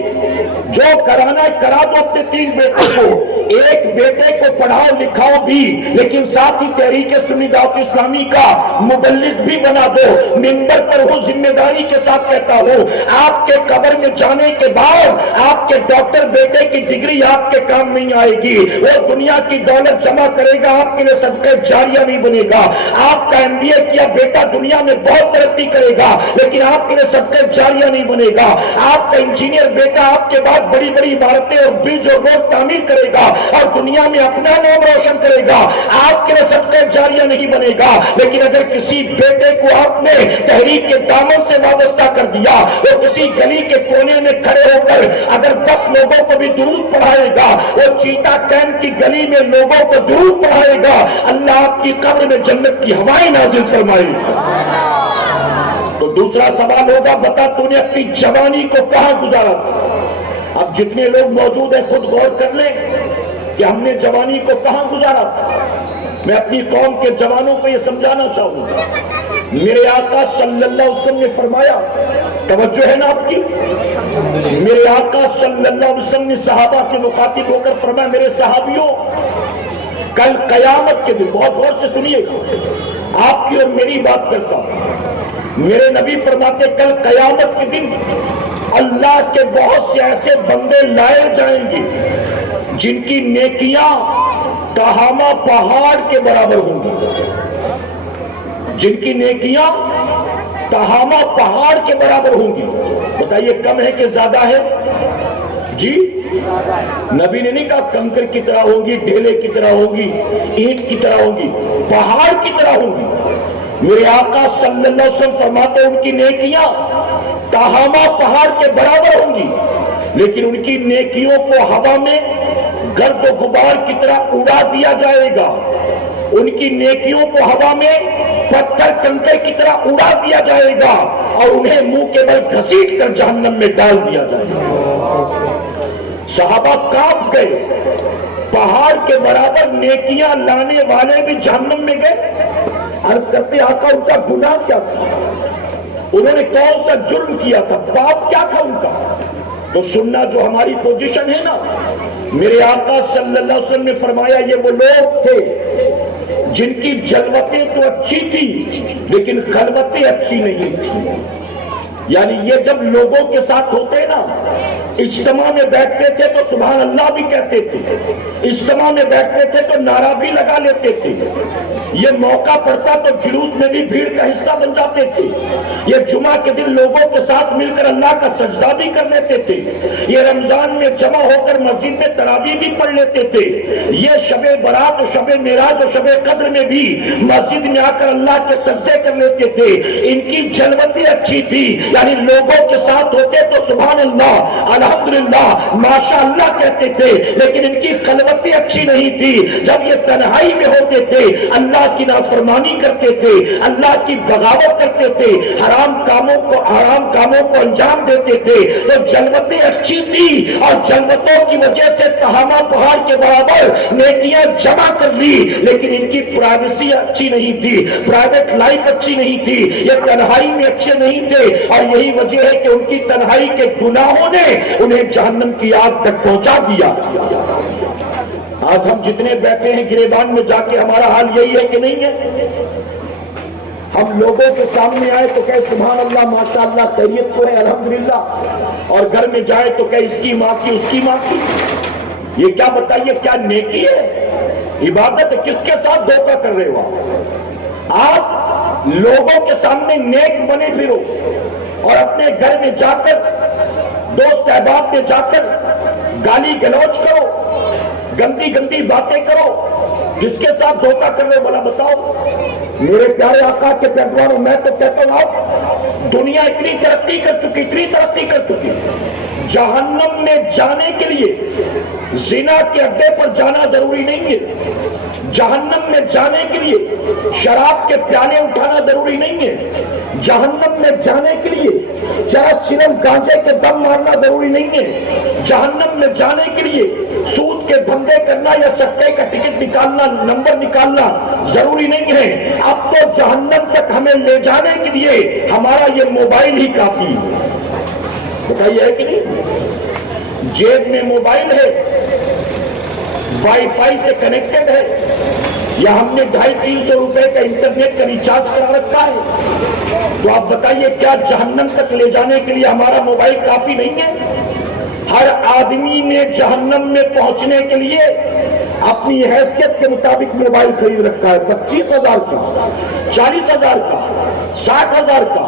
جو کرانا ہے کرا دو اپنے 3 بیٹے کو، ایک بیٹے کو پڑھاؤ لکھاؤ بھی، لیکن ساتھ ہی تحریک سنی دعوت اسلامی کا مبلغ بھی بنا دو۔ منبر پر ہوں ذمہ داری کے ساتھ کہتا ہوں، آپ کے قبر میں جانے کے بعد آپ کے ڈاکٹر بیٹے کی ڈگری آپ کے کام نہیں آئے گی، وہ دنیا کی دولت جمع کرے گا، آپ کے لیے صدقہ جاریہ نہیں بنے گا۔ آپ کا MBA کیا بیٹا دنیا میں بہت ترقی کرے گا، لیکن آپ کے لیے صدقہ جاریہ نہیں بنے گا۔ آپ کا انجینئر بیٹا آپ کے بعد بڑی بڑی عمارتیں اور برج اور روڈ تعمیر کرے گا اور دنیا میں اپنا نام روشن کرے گا، آپ کے لیے صدقہ جاریہ نہیں بنے گا۔ لیکن اگر کسی بیٹے کو آپ نے تحریک کے دامن سے وابستہ کر دیا، وہ کسی گلی کے کونے میں کھڑے ہو کر اگر 10 لوگوں کو بھی درود پڑھائے گا، وہ چیتا کیمپ کی گلی میں لوگوں کو درود پڑھائے گا، اللہ آپ کی قبر میں جنت کی ہوائیں نازل فرمائے گا۔ تو دوسرا سوال ہوگا بتا تو نے اپنی جوانی کو کہاں گزارا تھا، اب جتنے لوگ موجود ہیں خود غور کر لیں کہ ہم نے جوانی کو کہاں گزارا تھا۔ میں اپنی قوم کے جوانوں کو یہ سمجھانا چاہوں گا، میرے آقا صلی اللہ علیہ وسلم نے فرمایا، توجہ ہے نا آپ کی، میرے آقا صلی اللہ علیہ وسلم نے صحابہ سے مخاطب ہو کر فرمایا، میرے صحابیوں، کل قیامت کے دن، بہت غور سے سنیے گا، آپ کی اور میری بات کرتا ہوں، میرے نبی فرماتے کل قیامت کے دن اللہ کے بہت سے ایسے بندے لائے جائیں گے جن کی نیکیاں تہامہ پہاڑ کے برابر ہوں گی، جن کی نیکیاں تہامہ پہاڑ کے برابر ہوں گی۔ بتائیے کم ہے کہ زیادہ ہے؟ جی نبی نے نہیں کہا کنکر کی طرح ہوں گی، ڈھیلے کی طرح ہوں گی، اینٹ کی طرح ہوں گی، پہاڑ کی طرح ہوں گی۔ میرے آقا صلی اللہ علیہ وسلم فرماتے ان کی نیکیاں تہامہ پہاڑ کے برابر ہوں گی، لیکن ان کی نیکیوں کو ہوا میں گرد و غبار کی طرح اڑا دیا جائے گا، ان کی نیکیوں کو ہوا میں پتھر کنکر کی طرح اڑا دیا جائے گا اور انہیں منہ کے بل گھسیٹ کر جہنم میں ڈال دیا جائے گا۔ صحابہ کانپ گئے، پہاڑ کے برابر نیکیاں لانے والے بھی جہنم میں گئے۔ عرض کرتے آقا ان کا گناہ کیا تھا، انہوں نے کون سا جرم کیا تھا، پاپ کیا تھا ان کا؟ تو سننا جو ہماری پوزیشن ہے نا، میرے آقا صلی اللہ علیہ وسلم نے فرمایا یہ وہ لوگ تھے جن کی جلوتیں تو اچھی تھی لیکن خلوتیں اچھی نہیں تھی، یعنی یہ جب لوگوں کے ساتھ ہوتے نا، اجتماع میں بیٹھتے تھے تو سبحان اللہ بھی کہتے تھے، اجتماع میں بیٹھتے تھے تو نعرہ بھی لگا لیتے تھے، یہ موقع پڑتا تو جلوس میں بھی بھیڑ کا حصہ بن جاتے تھے، یہ جمعہ کے دن لوگوں کے ساتھ مل کر اللہ کا سجدہ بھی کر لیتے تھے، یہ رمضان میں جمع ہو کر مسجد میں تراویح بھی پڑھ لیتے تھے، یہ شب برات و شب معراج و شب قدر میں بھی مسجد میں آ کر اللہ کے سجدے کر لیتے تھے۔ ان کی جلوتیں اچھی تھی، یعنی لوگوں کے ساتھ ہوتے تو سبحان اللہ الحمدللہ ماشاء اللہ کہتے تھے، لیکن ان کی خلوتیں اچھی نہیں تھی۔ جب یہ تنہائی میں ہوتے تھے اللہ کی نافرمانی کرتے تھے، اللہ کی بغاوت کرتے تھے، حرام کاموں کو انجام دیتے تھے، تو جلوتیں اچھی تھی اور جلوتوں کی وجہ سے تہامہ پہاڑ کے برابر نیکیاں جمع کر لی، لیکن ان کی پرائیویسی اچھی نہیں تھی، پرائیویٹ لائف اچھی نہیں تھی، یہ تنہائی میں اچھے نہیں تھے، اور یہی وجہ ہے کہ ان کی تنہائی کے گناہوں نے انہیں جہنم کی آگ تک پہنچا دیا۔ آج ہم جتنے بیٹھے ہیں گریبان میں جا کے ہمارا حال یہی ہے کہ نہیں ہے؟ ہم لوگوں کے سامنے آئے تو کہے سبحان اللہ ماشاء اللہ خیریت تو ہے الحمدللہ، اور گھر میں جائے تو کہے اس کی ماں کی اس کی ماں کی۔ یہ کیا بتائیے کیا نیکی ہے، عبادت؟ کس کے ساتھ دھوکہ کر رہے ہو آپ؟ لوگوں کے سامنے نیک بنے پھرو اور اپنے گھر میں جا کر دوست احباب میں جا کر گالی گلوچ کرو، گندی گندی باتیں کرو، جس کے ساتھ دھوکہ کر رہے ہو بھلا بتاؤ؟ میرے پیارے آقا کے پیغمبروں، میں تو کہتا ہوں آپ دنیا اتنی ترقی کر چکی، جہنم میں جانے کے لیے زنا کے اڈے پر جانا ضروری نہیں ہے، جہنم میں جانے کے لیے شراب کے پیالے اٹھانا ضروری نہیں ہے، جہنم میں جانے کے لیے چرس چلم گانجے کے دم مارنا ضروری نہیں ہے، جہنم میں جانے کے لیے سود کے دھندے کرنا یا سٹے کا ٹکٹ نکالنا، نمبر نکالنا ضروری نہیں ہے۔ اب تو جہنم تک ہمیں لے جانے کے لیے ہمارا یہ موبائل ہی کافی، بتائیے ہے کہ نہیں؟ جیب میں موبائل ہے، وائی فائی سے کنیکٹڈ ہے، یا ہم نے 250-300 روپے کا انٹرنیٹ کا ریچارج کرا رکھا ہے، تو آپ بتائیے کیا جہنم تک لے جانے کے لیے ہمارا موبائل کافی نہیں ہے؟ ہر آدمی نے جہنم میں پہنچنے کے لیے اپنی حیثیت کے مطابق موبائل خرید رکھا ہے، 25,000 کا، 40,000 کا، 60,000 کا،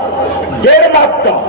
1.5 لاکھ کا۔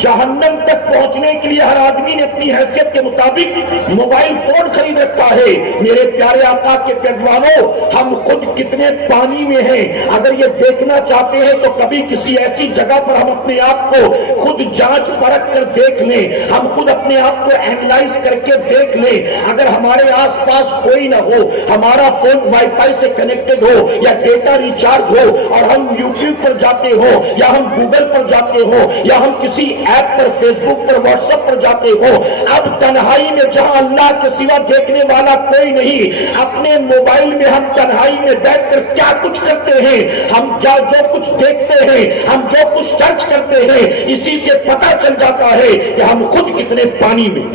جہنم تک پہنچنے کے لیے ہر آدمی نے اپنی حیثیت کے مطابق موبائل فون خرید رکھا ہے۔ میرے پیارے آقا کے پیغمبروں، ہم خود کتنے پانی میں ہیں، اگر یہ دیکھنا چاہتے ہیں تو کبھی کسی ایسی جگہ پر ہم اپنے آپ کو خود جانچ پرکھ کر دیکھ لیں، ہم خود اپنے آپ کو اینالائز کر کے دیکھ لیں۔ اگر ہمارے آس پاس کوئی نہ ہو، ہمارا فون وائی فائی سے کنیکٹڈ ہو یا ڈیٹا ریچارج ہو، اور ہم یوٹیوب پر جاتے ہو یا ہم گوگل پر جاتے ہو یا ہم کسی ایپ پر، فیس بک پر، واٹس ایپ پر جاتے ہو، اب تنہائی میں جہاں اللہ کے سوا دیکھنے والا کوئی نہیں، اپنے موبائل میں ہم تنہائی میں بیٹھ کر کیا کچھ کرتے ہیں، ہم جو کچھ دیکھتے ہیں، ہم جو کچھ سرچ کرتے ہیں، اسی سے پتہ چل جاتا ہے کہ ہم خود کتنے پانی میں۔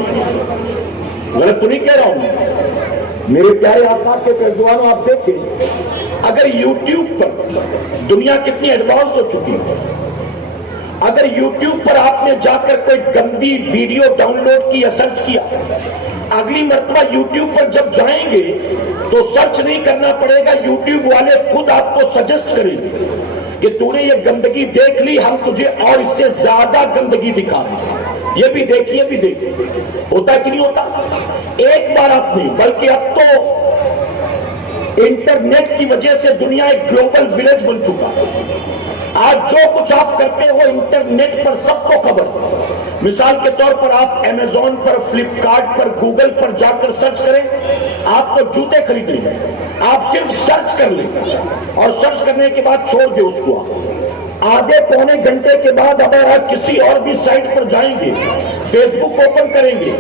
غلط تو نہیں کہہ رہا ہوں میرے پیارے آقا کے پیروانوں، آپ دیکھیں اگر یوٹیوب پر دنیا کتنی ایڈوانس ہو چکی ہے، اگر یوٹیوب پر آپ نے جا کر کوئی گندی ویڈیو ڈاؤن لوڈ کی یا سرچ کیا، اگلی مرتبہ یوٹیوب پر جب جائیں گے تو سرچ نہیں کرنا پڑے گا، یوٹیوب والے خود آپ کو سجیسٹ کریں گے کہ تو نے یہ گندگی دیکھ لی، ہم تجھے اور اس سے زیادہ گندگی دکھا رہے ہیں، یہ بھی دیکھیے، یہ بھی دیکھیے۔ ہوتا کہ نہیں ہوتا؟ ایک بار آپ نہیں بلکہ اب تو انٹرنیٹ کی وجہ سے دنیا ایک گلوبل ولیج بن چکا ہے۔ آج جو کچھ آپ کرتے ہو انٹرنیٹ پر سب کو خبر۔ مثال کے طور پر آپ امیزون پر، فلپ کارٹ پر، گوگل پر جا کر سرچ کریں، آپ کو جوتے خریدیں گے، آپ صرف سرچ کر لیں اور سرچ کرنے کے بعد چھوڑ دیں اس کو، آدھے پونے گھنٹے کے بعد اگر آپ کسی اور بھی سائٹ پر جائیں گے، فیس بک اوپن کریں گے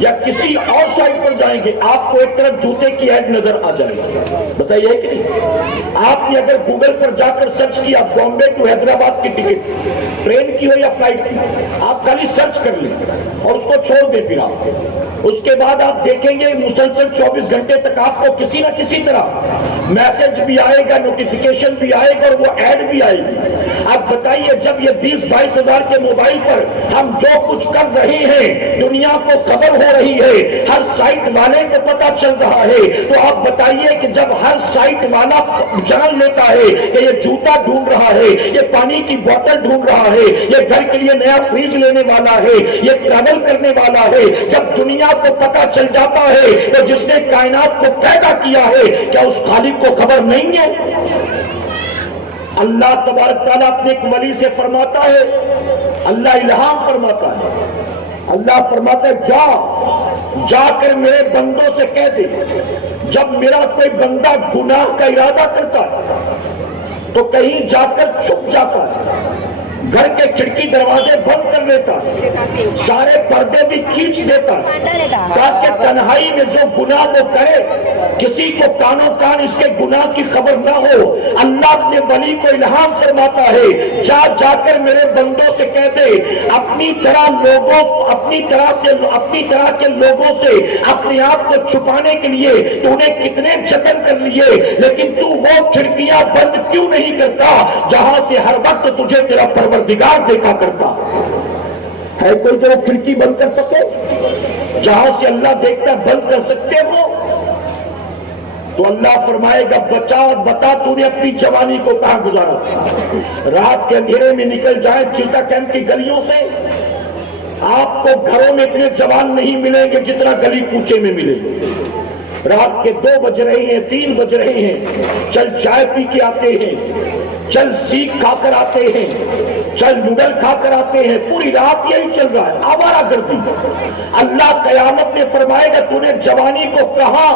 یا کسی اور سائٹ پر جائیں گے، آپ کو ایک طرف جوتے کی ایڈ نظر آ جائے گی۔ بتائیے کہ نہیں؟ آپ نے اگر گوگل پر جا کر سرچ کیا بامبے ٹو حیدرآباد کی ٹکٹ، ٹرین کی ہو یا فلائٹ کی، آپ خالی سرچ کر لیں اور اس کو چھوڑ دیں، پھر آپ اس کے بعد آپ دیکھیں گے مسلسل 24 گھنٹے تک آپ کو کسی نہ کسی طرح میسج بھی آئے گا، نوٹیفیکیشن بھی آئے گا اور وہ ایڈ بھی آئے گی۔ اب بتائیے جب یہ 20-22 ہزار کے موبائل پر ہم جو کچھ کر رہے ہیں دنیا کو خبر ہو رہی ہے، ہر سائٹ والے کو پتا چل رہا ہے، تو آپ بتائیے کہ جب ہر سائٹ والا جان لیتا ہے کہ یہ جوتا ڈھونڈ رہا ہے، یہ پانی کی بوتل ڈھونڈ رہا ہے، یہ گھر کے لیے نیا فریج لینے والا ہے، یہ ٹریول کرنے والا ہے، جب دنیا کو پتا چل جاتا ہے تو جس نے کائنات کو پیدا کیا ہے کیا اس خالق کو خبر نہیں ہے؟ اللہ تبارک تعالیٰ اپنے ایک ولی سے فرماتا ہے، اللہ الہام فرماتا ہے، اللہ فرماتا ہے جا کر میرے بندوں سے کہہ دے، جب میرا کوئی بندہ گناہ کا ارادہ کرتا ہے تو کہیں جا کر چھپ جاتا ہے، گھر کے کھڑکی دروازے بند کر لیتا، سارے پردے بھی کھینچ دیتا تاکہ تنہائی میں جو گناہ وہ کرے کسی کو کانوں کان اس کے گناہ کی خبر نہ ہو۔ اللہ اپنے ولی کو الہام فرماتا ہے جا کر میرے بندوں سے کہہ دے، اپنی طرح کے لوگوں سے اپنے آپ کو چھپانے کے لیے تو نے کتنے جتن کر لیے، لیکن تو وہ کھڑکیاں بند کیوں نہیں کرتا جہاں سے ہر وقت تجھے تیرا پروردگار دیکھا کرتا ہے؟ کوئی جو کھڑکی بند کر سکے جہاں سے اللہ دیکھتا بند کر سکتے ہو؟ تو اللہ فرمائے گا بتا تو نے اپنی جوانی کو کہاں گزارا تھا؟ رات کے اندھیرے میں نکل جائیں چیتا کیمپ کی گلیوں سے، آپ کو گھروں میں اتنے جوان نہیں ملیں گے جتنا گلی کوچے میں ملیں گے۔ رات کے 2 بج رہے ہیں، 3 بج رہے ہیں، چل چائے پی کے آتے ہیں، چل سیخ کھا کر آتے ہیں، چل نوڈل کھا کر آتے ہیں، پوری رات یہی چل رہا ہے، آوارہ گردی۔ اللہ قیامت میں فرمائے گا تو نے جوانی کو کہاں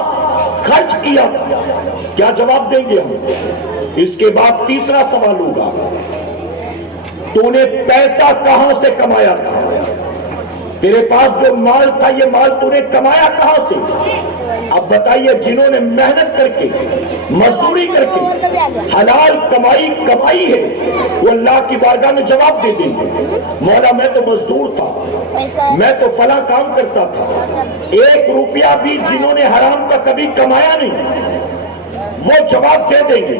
خرچ کیا؟ کیا جواب دیں گے ہم؟ اس کے بعد تیسرا سوال ہوگا تو نے پیسہ کہاں سے کمایا تھا؟ تیرے پاس جو مال تھا یہ مال تو نے کمایا کہاں سے؟ اب بتائیے جنہوں نے محنت کر کے مزدوری کر کے حلال کمائی ہے وہ اللہ کی بارگاہ میں جواب دے دیں گے، مولا میں تو مزدور تھا، میں تو فلاں کام کرتا تھا۔ 1 روپیہ بھی جنہوں نے حرام کا کبھی کمایا نہیں وہ جواب دے دیں گے،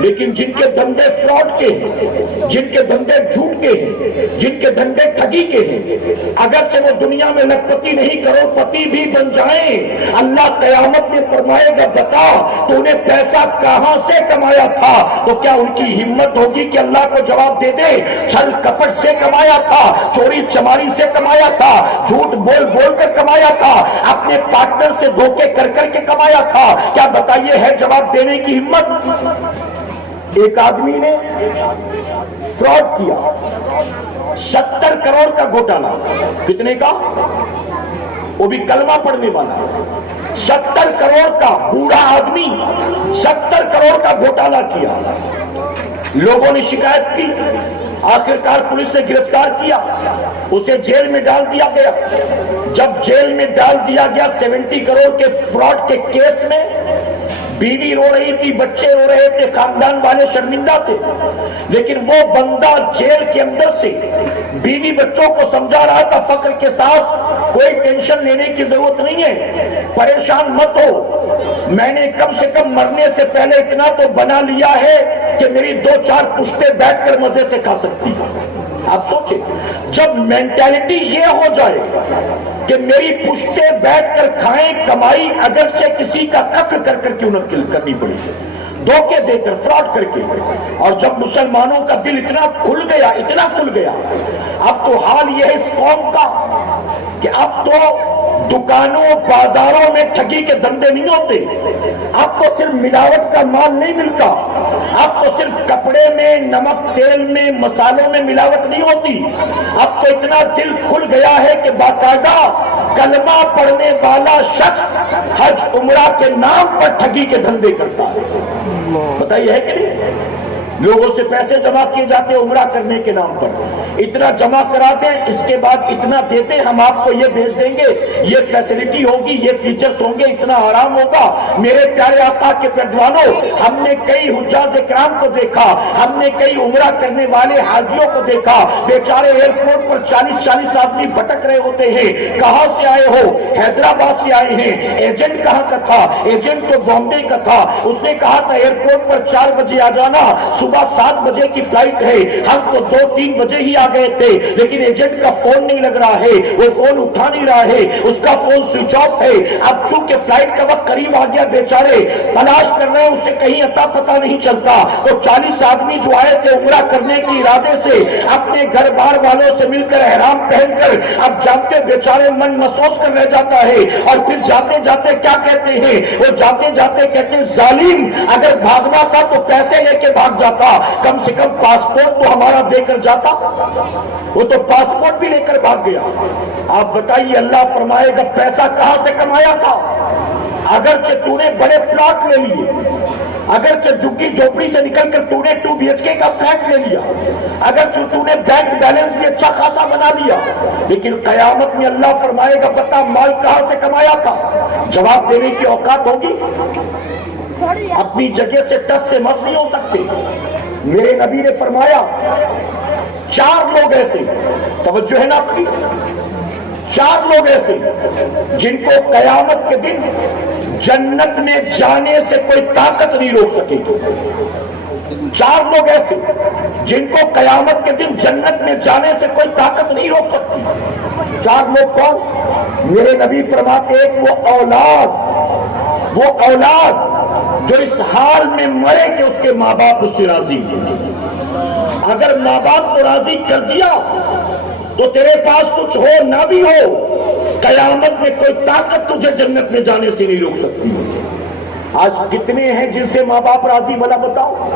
لیکن جن کے دھندے فراڈ کے ہیں، جن کے دھندے جھوٹ کے ہیں، جن کے دھندے ٹھگی کے ہیں، اگرچہ وہ دنیا میں لکھپتی نہیں کروڑپتی بھی بن جائیں، اللہ قیامت میں فرمائے گا بتا تو نے پیسہ کہاں سے کمایا تھا؟ تو کیا ان کی ہمت ہوگی کہ اللہ کو جواب دے دے چھل کپٹ سے کمایا تھا، چوری چماری سے کمایا تھا، جھوٹ بول کر کمایا تھا، اپنے پارٹنر سے دھوکے کر کے کمایا تھا؟ کیا بتائیے ہے جواب دینے کی ہمت؟ ایک آدمی نے فراڈ کیا، 70 کروڑ کا گھوٹالہ، کتنے کا؟ وہ بھی کلمہ پڑھنے والا، 70 کروڑ کا بوڑھا آدمی 70 کروڑ کا گھوٹالہ کیا۔ لوگوں نے شکایت کی، آخرکار پولیس نے گرفتار کیا، اسے جیل میں ڈال دیا گیا۔ جب جیل میں ڈال دیا گیا 70 کروڑ کے فراڈ کے کیس میں، بیوی رو رہی تھی، بچے رو رہے تھے، خاندان والے شرمندہ تھے، لیکن وہ بندہ جیل کے اندر سے بیوی بچوں کو سمجھا رہا تھا فخر کے ساتھ، کوئی ٹینشن لینے کی ضرورت نہیں ہے، پریشان مت ہو، میں نے کم سے کم مرنے سے پہلے اتنا تو بنا لیا ہے کہ میری 2-4 پشتے بیٹھ کر مزے سے کھا سکتی۔ آپ سوچیں، جب مینٹالٹی یہ ہو جائے کہ میری پشتے بیٹھ کر کھائیں، کمائی اگرچہ کسی کا قتل کر کر کیوں نہ کرنی پڑی، دھوکے دے کر، فراڈ کر کے، اور جب مسلمانوں کا دل اتنا کھل گیا، اب تو حال یہ ہے اس قوم کا کہ اب تو دکانوں بازاروں میں ٹھگی کے دھندے نہیں ہوتے، اب تو صرف ملاوٹ کا مال نہیں ملتا، اب تو صرف کپڑے میں، نمک تیل میں، مسالوں میں ملاوٹ نہیں ہوتی، اب تو اتنا دل کھل گیا ہے کہ باقاعدہ کلمہ پڑھنے والا شخص حج عمرہ کے نام پر ٹھگی کے دھندے کرتا ہے۔ بتائیے ہے کہ نہیں؟ لوگوں سے پیسے جمع کیے جاتے ہیں عمرہ کرنے کے نام پر، اتنا جمع کرا دیں، اس کے بعد اتنا دیتے، ہم آپ کو یہ بھیج دیں گے، یہ فیسلٹی ہوگی، یہ فیچرز ہوں گے، اتنا آرام ہوگا۔ میرے پیارے آقا کے پردوانوں، ہم نے کئی حجاج کرام کو دیکھا، ہم نے کئی عمرہ کرنے والے حاجیوں کو دیکھا، بیچارے ایئرپورٹ پر 40 آدمی بھٹک رہے ہوتے ہیں، کہاں سے آئے ہو؟ حیدرآباد سے آئے ہیں۔ ایجنٹ کہاں کا تھا؟ ایجنٹ تو بامبے کا تھا، اس نے کہا تھا ایئرپورٹ پر 4 بجے آ جانا، صبح 7 بجے کی فلائٹ ہے، ہم تو 2-3 بجے ہی آ گئے تھے، لیکن ایجنٹ کا فون نہیں لگ رہا ہے، وہ فون اٹھا نہیں رہا ہے، اس کا فون سوئچ آف ہے۔ اب چونکہ فلائٹ کا وقت قریب آ گیا، بیچارے تلاش کر رہے ہیں، اسے کہیں اتا پتہ نہیں چلتا، تو 40 آدمی جو آئے تھے عمرہ کرنے کے ارادے سے اپنے گھر بار والوں سے مل کر احرام پہن کر، اب جاتے بیچارے من محسوس کر رہ جاتا ہے، اور پھر جاتے جاتے کیا کہتے ہیں؟ وہ جاتے جاتے کہتے ہیں ظالم، اگر بھاگنا تھا تو پیسے لے کے بھاگ جاتا، کم سے کم پاسپورٹ تو ہمارا دے کر جاتا۔ وہ تو پاسپورٹ بھی لے کر بھاگ گیا۔ آپ بتائیے اللہ فرمائے گا پیسہ کہاں سے کمایا تھا؟ اگرچہ تو نے بڑے پلاٹ لے لیے، اگرچہ جھگی جھوپڑی سے نکل کر تو نے 2 BHK کا فلیٹ لے لیا، اگرچہ تو نے بینک بیلنس بھی اچھا خاصا بنا لیا، لیکن قیامت میں اللہ فرمائے گا بتا مال کہاں سے کمایا تھا؟ جواب دینے کی اوقات ہوگی؟ اپنی جگہ سے ٹس سے مس نہیں ہو سکتے۔ میرے نبی نے فرمایا 4 لوگ ایسے، توجہ ہے نا آپ کی، 4 لوگ ایسے جن کو قیامت کے دن جنت میں جانے سے کوئی طاقت نہیں روک سکے گی۔ 4 لوگ ایسے جن کو قیامت کے دن جنت میں جانے سے کوئی طاقت نہیں روک سکتی۔ 4 لوگ کون؟ میرے نبی فرماتے ایک وہ اولاد جو اس حال میں مرے کہ اس کے ماں باپ اس سے راضی ہیں۔ اگر ماں باپ کو راضی کر دیا تو تیرے پاس کچھ ہو نہ بھی ہو، قیامت میں کوئی طاقت تجھے جنت میں جانے سے نہیں روک سکتی۔ آج کتنے ہیں جن سے ماں باپ راضی، بھلا بتاؤ؟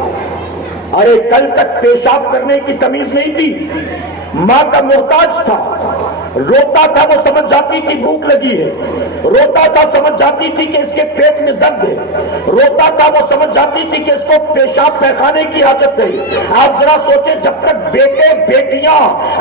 ارے کل تک پیشاب کرنے کی تمیز نہیں تھی، ماں کا محتاج تھا، روتا تھا، وہ سمجھ جاتی تھی بھوک لگی ہے، روتا تھا سمجھ جاتی تھی کہ اس کے پیٹ میں درد ہے، روتا تھا وہ سمجھ جاتی تھی کہ اس کو پیشاب پیخانے کی حاجت ہے۔ آپ ذرا سوچیں، جب تک بیٹے بیٹیاں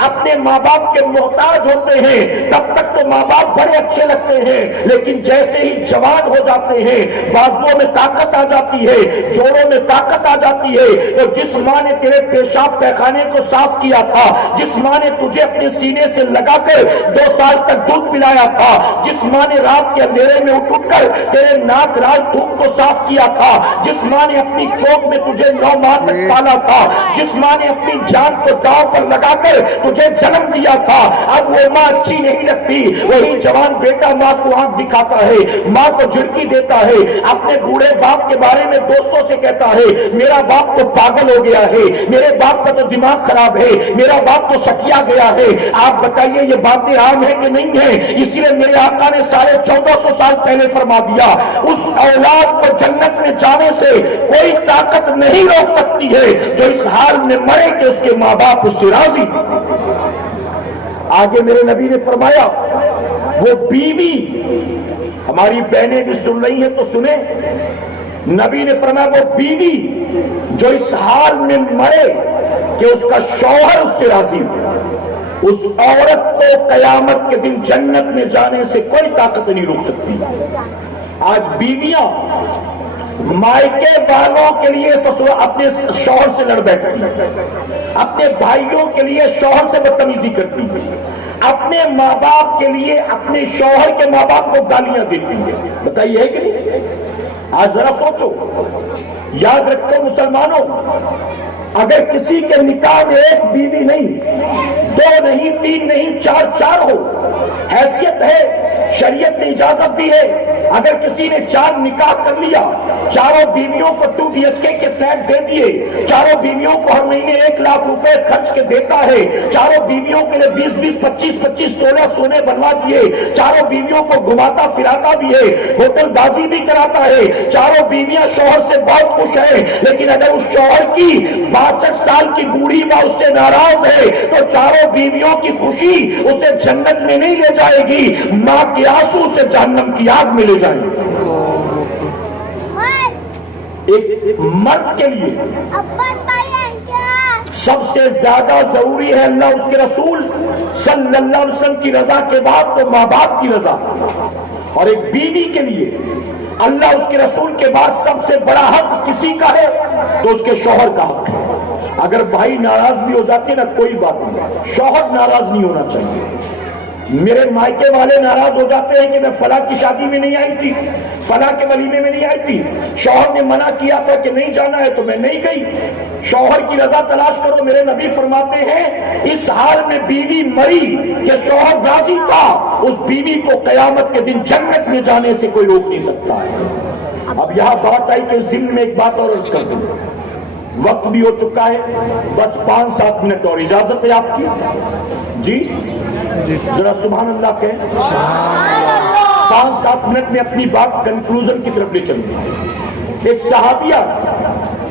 اپنے ماں باپ کے محتاج ہوتے ہیں تب تک تو ماں باپ بڑے اچھے لگتے ہیں، لیکن جیسے ہی جوان ہو جاتے ہیں، بازوؤں میں طاقت آ جاتی ہے، جوڑوں میں طاقت آ جاتی ہے، تو جس ماں نے تیرے پیشاب پیخانے کو صاف کیا تھا، جس ماں نے تجھے اپنے سینے سے لگا کر 2 سال تک دودھ پلایا تھا، جس ماں نے رات کے اندھیرے میں اٹھ کر تیرے ناک رال تھوک کو صاف کیا تھا، جس ماں نے اپنی کوکھ میں تجھے 9 ماہ تک پالا تھا، جس ماں نے اپنی جان کو داؤ پر لگا کر تجھے جنم دیا تھا، اب وہ ماں اچھی نہیں لگتی۔ وہی جوان بیٹا ماں کو آنکھ دکھاتا ہے، ماں کو جھڑکی دیتا ہے، اپنے بوڑھے باپ کے بارے میں دوستوں سے کہتا ہے میرا باپ تو پاگل ہو گیا ہے، میرے باپ کا تو دماغ خراب ہے، میرا باپ تو سکیا گیا ہے۔ آپ بتائیے یہ باتیں عام ہیں کہ نہیں ہیں؟ اسی لیے میرے آقا نے 1450 سال پہلے فرما دیا اس اولاد کو جنت میں جانے سے کوئی طاقت نہیں روک سکتی ہے جو اس حال میں مرے کہ اس کے ماں باپ اس سے راضی۔ آگے میرے نبی نے فرمایا وہ بیوی، ہماری بہنیں بھی سن رہی ہیں تو سنیں، نبی نے فرمایا وہ بیوی جو اس حال میں مرے کہ اس کا شوہر اس سے راضی ہو، اس عورت کو قیامت کے دن جنت میں جانے سے کوئی طاقت نہیں روک سکتی۔ آج بیویاں مائکے والوں کے لیے اپنے شوہر سے لڑ بیٹھتی، اپنے بھائیوں کے لیے شوہر سے بدتمیزی کرتی، اپنے ماں باپ کے لیے اپنے شوہر کے ماں باپ کو گالیاں دیتی ہیں۔ بتائیے ہے کہ نہیں؟ آج ذرا سوچو، یاد رکھو مسلمانوں، اگر کسی کے نکاح میں ایک بیوی نہیں، دو نہیں، تین نہیں، چار ہو، حیثیت ہے، شریعت نے اجازت دی ہے، اگر کسی نے 4 نکاح کر لیا، چاروں بیویوں کو 2 BHK کے فلیٹ دے دیے، چاروں بیویوں کو ہر مہینے 1 لاکھ روپے خرچ کے دیتا ہے، چاروں بیویوں کے لیے 20 25 تولہ سونے بنوا دیے، چاروں بیویوں کو گھماتا پھراتا بھی ہے، ہوٹل بازی بھی کراتا ہے، چاروں بیویاں شوہر سے بہت خوش ہیں، لیکن اگر اس شوہر کی 62 سال کی بوڑھی ماں اس سے ناراض ہے تو چاروں بیویوں کی خوشی اسے جنت میں نہیں لے جائے گی، ماں کے آنسو سے جہنم کی آگ میں لے جائے گی۔ ایک مرد کے لیے سب سے زیادہ ضروری ہے اللہ اس کے رسول صلی اللہ علیہ وسلم کی رضا کے بعد تو ماں باپ کی رضا، اور ایک بیوی کے لیے اللہ اس کے رسول کے بعد سب سے بڑا حق کسی کا ہے تو اس کے شوہر کا حق ہے۔ اگر بھائی ناراض بھی ہو جاتے نا کوئی بات نہیں، شوہر ناراض نہیں ہونا چاہیے۔ میرے مائکے والے ناراض ہو جاتے ہیں کہ میں فلاں کی شادی میں نہیں آئی تھی، فلاں کے ولیمے میں نہیں آئی تھی، شوہر نے منع کیا تھا کہ نہیں جانا ہے تو میں نہیں گئی۔ شوہر کی رضا تلاش کرو، میرے نبی فرماتے ہیں اس حال میں بیوی مری کہ شوہر راضی تھا، اس بیوی کو قیامت کے دن جنت میں جانے سے کوئی روک نہیں سکتا ہے۔ اب یہاں بات آئی کہ اس دن میں ایک بات اور عرض کر دوں، وقت بھی ہو چکا ہے، بس 5-7 منٹ اور اجازت ہے آپ کی؟ جی ذرا سبحان اللہ کہیں۔ 5-7 منٹ میں اپنی بات کنکلوژن کی طرف لے چلیں۔ ایک صحابیہ،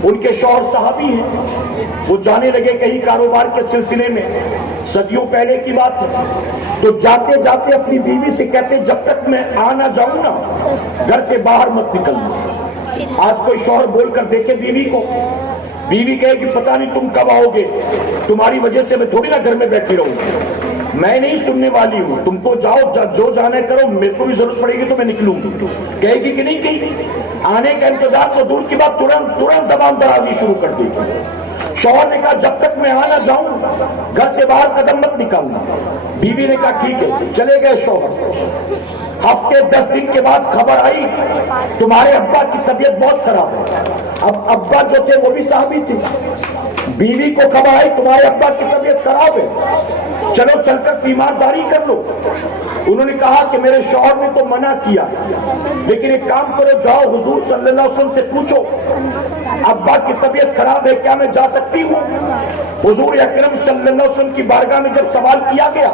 ان کے شوہر صحابی ہیں، وہ جانے لگے کہیں کاروبار کے سلسلے میں، صدیوں پہلے کی بات ہے، تو جاتے جاتے اپنی بیوی سے کہتے جب تک میں آ نہ جاؤں نا گھر سے باہر مت نکلنا۔ آج کوئی شوہر بول کر دیکھے بیوی کو، بیوی کہے کہ پتہ نہیں تم کب آؤ گے، تمہاری وجہ سے میں تھوڑی نہ گھر میں بیٹھی رہوں، میں نہیں سننے والی ہوں، تم کو جاؤ جو جانا کرو، میرے کو بھی ضرورت پڑے گی تو میں نکلوں گی۔ کہے گی کہ نہیں کہی، آنے کا انتظار تو دور کی بات، ترنت زبان درازی شروع کر دی۔ شوہر نے کہا جب تک میں آنا جاؤں گھر سے باہر قدم مت نکالنا۔ بیوی نے کہا ٹھیک ہے، چلے گئے شوہر۔ ہفتے 10 دن کے بعد خبر آئی تمہارے ابا کی طبیعت بہت خراب ہے۔ اب ابا جو تھے وہ بھی صحابی تھے، بیوی کو خبر آئی تمہارے ابا کی طبیعت خراب ہے، چلو چل کر تیمارداری کر لو۔ انہوں نے کہا کہ میرے شوہر نے تو منع کیا، لیکن ایک کام کرو، جاؤ حضور صلی اللہ علیہ وسلم سے پوچھو ابا کی طبیعت خراب ہے، کیا میں جا سکتی ہوں؟ حضور اکرم صلی اللہ علیہ وسلم کی بارگاہ میں جب سوال کیا گیا،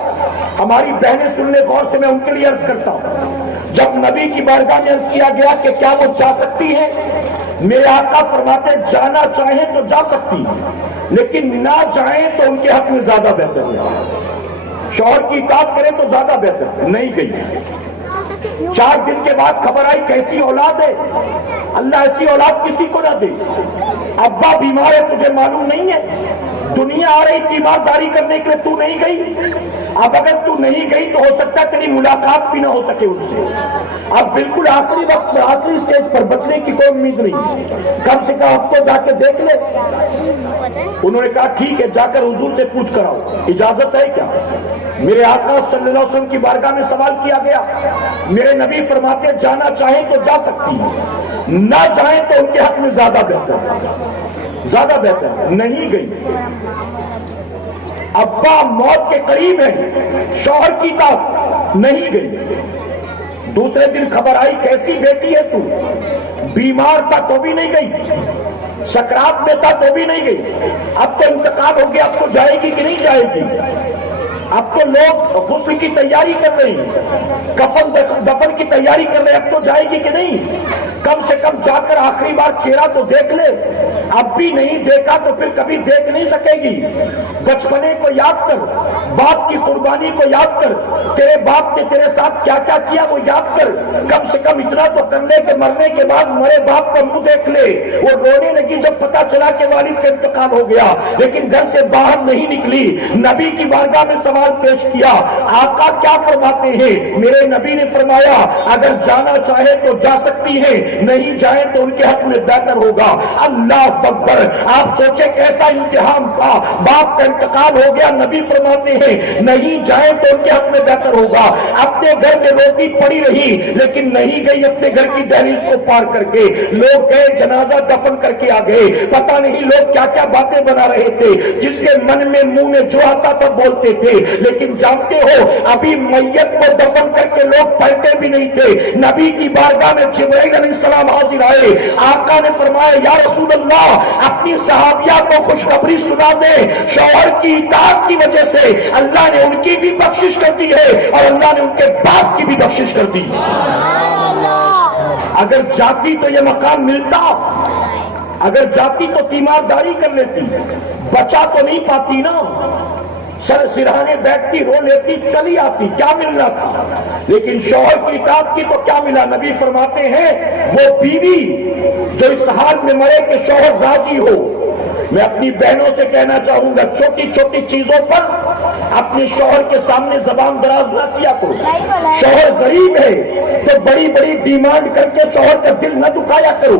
ہماری بہنیں سن لے غور سے، میں ان کے لیے عرض کرتا ہوں، جب نبی کی بارگاہ میں عرض کیا گیا کہ کیا وہ جا سکتی ہے، میرے آقا فرماتے جانا چاہیں تو جا سکتی، لیکن نہ جائیں تو ان کے حق میں زیادہ بہتر ہے، شوہر کی اطاعت کریں تو زیادہ بہتر ہے۔ نہیں گئی۔ 4 دن کے بعد خبر آئی کیسی اولاد ہے، اللہ ایسی اولاد کسی کو نہ دے، ابا بیمار ہے تجھے معلوم نہیں ہے، دنیا آ رہی تیمارداری کرنے کے لیے تو نہیں گئی، اب اگر تو نہیں گئی تو ہو سکتا ہے تیری ملاقات بھی نہ ہو سکے اس سے، اب بالکل آخری وقت پر، آخری سٹیج پر، بچنے کی کوئی امید نہیں، کم سے کم اب تو جا کے دیکھ لے۔ انہوں نے کہا ٹھیک ہے، جا کر حضور سے پوچھ کر آؤ، اجازت ہے کیا؟ میرے آقا صلی اللہ علیہ وسلم کی بارگاہ میں سوال کیا گیا، میرے نبی فرماتے جانا چاہیں تو جا سکتی ہیں، نہ جائیں تو ان کے حق میں زیادہ بہتر، نہیں گئی۔ ابا موت کے قریب ہے، شوہر کی بات نہیں گئی۔ دوسرے دن خبر آئی کیسی بیٹی ہے تو، بیمار تھا تو بھی نہیں گئی، سکرات میں تھا تو بھی نہیں گئی، اب تو انتقال ہو گیا، اب تو جائے گی کہ نہیں جائے گی؟ اب اب تو لوگ غسل کی تیاری کر رہے ہیں، کفن دفن کی تیاری کر رہے ہیں، اب تو جائے گی کہ نہیں؟ کم سے کم جا کر آخری بار چہرہ تو دیکھ لے، اب بھی نہیں دیکھا تو پھر کبھی دیکھ نہیں سکے گی۔ بچپنے کو یاد کر، باپ کی قربانی کو یاد کر، تیرے باپ نے تیرے ساتھ کیا کیا کیا وہ یاد کر، کم سے کم اتنا تو کر لے کہ مرنے کے بعد مرے باپ کا منہ دیکھ لے۔ وہ رونے لگی جب پتا چلا کہ والد کا انتقال ہو گیا، لیکن گھر سے باہر نہیں نکلی، نبی کی بارگاہ میں سوال پیش کیا۔ آقا کیا فرماتے ہیں؟ میرے نبی نے فرمایا اگر جانا چاہے تو جا سکتی ہے، نہیں جائے تو ان کے حق میں بہتر ہوگا۔ اللہ اکبر! آپ سوچے کیسا امتحان تھا، باپ کا انتقال ہو گیا، نبی فرماتے ہیں نہیں جائے تو ان کے حق میں بہتر ہوگا۔ اپنے گھر میں روٹی پڑی رہی لیکن نہیں گئی اپنے گھر کی دہلیز کو پار کر کے، لوگ گئے جنازہ دفن کر کے آ گئے، پتہ نہیں لوگ کیا کیا باتیں بنا رہے تھے، جس کے من میں منہ میں جو آتا تھا بولتے تھے، لیکن جانتے ہو ابھی میت کو دفن کر کے لوگ پلٹے بھی نہیں تھے، نبی کی بارگاہ میں جبرائیل علیہ السلام حاضر آئے۔ آقا نے فرمایا یا رسول اللہ اپنی صحابیہ کو خوشخبری سنا دے، شوہر کی اطاعت کی وجہ سے اللہ نے ان کی بھی بخشش کر دی ہے اور اللہ نے ان کے باپ کی بھی بخشش کر دی۔ اگر جاتی تو یہ مقام ملتا، اگر جاتی تو تیمارداری کر لیتی، بچا تو نہیں پاتی نا، سر سرہانے بیٹھتی، رو لیتی، چلی آتی، کیا ملنا تھا؟ لیکن شوہر کی اطاعت کی تو کیا ملا؟ نبی فرماتے ہیں وہ بیوی جو اس حال میں مرے کہ شوہر راضی ہو۔ میں اپنی بہنوں سے کہنا چاہوں گا چھوٹی چھوٹی چیزوں پر اپنے شوہر کے سامنے زبان دراز نہ کیا کرو۔ شوہر غریب ہے تو بڑی بڑی ڈیمانڈ کر کے شوہر کا دل نہ دکھایا کرو۔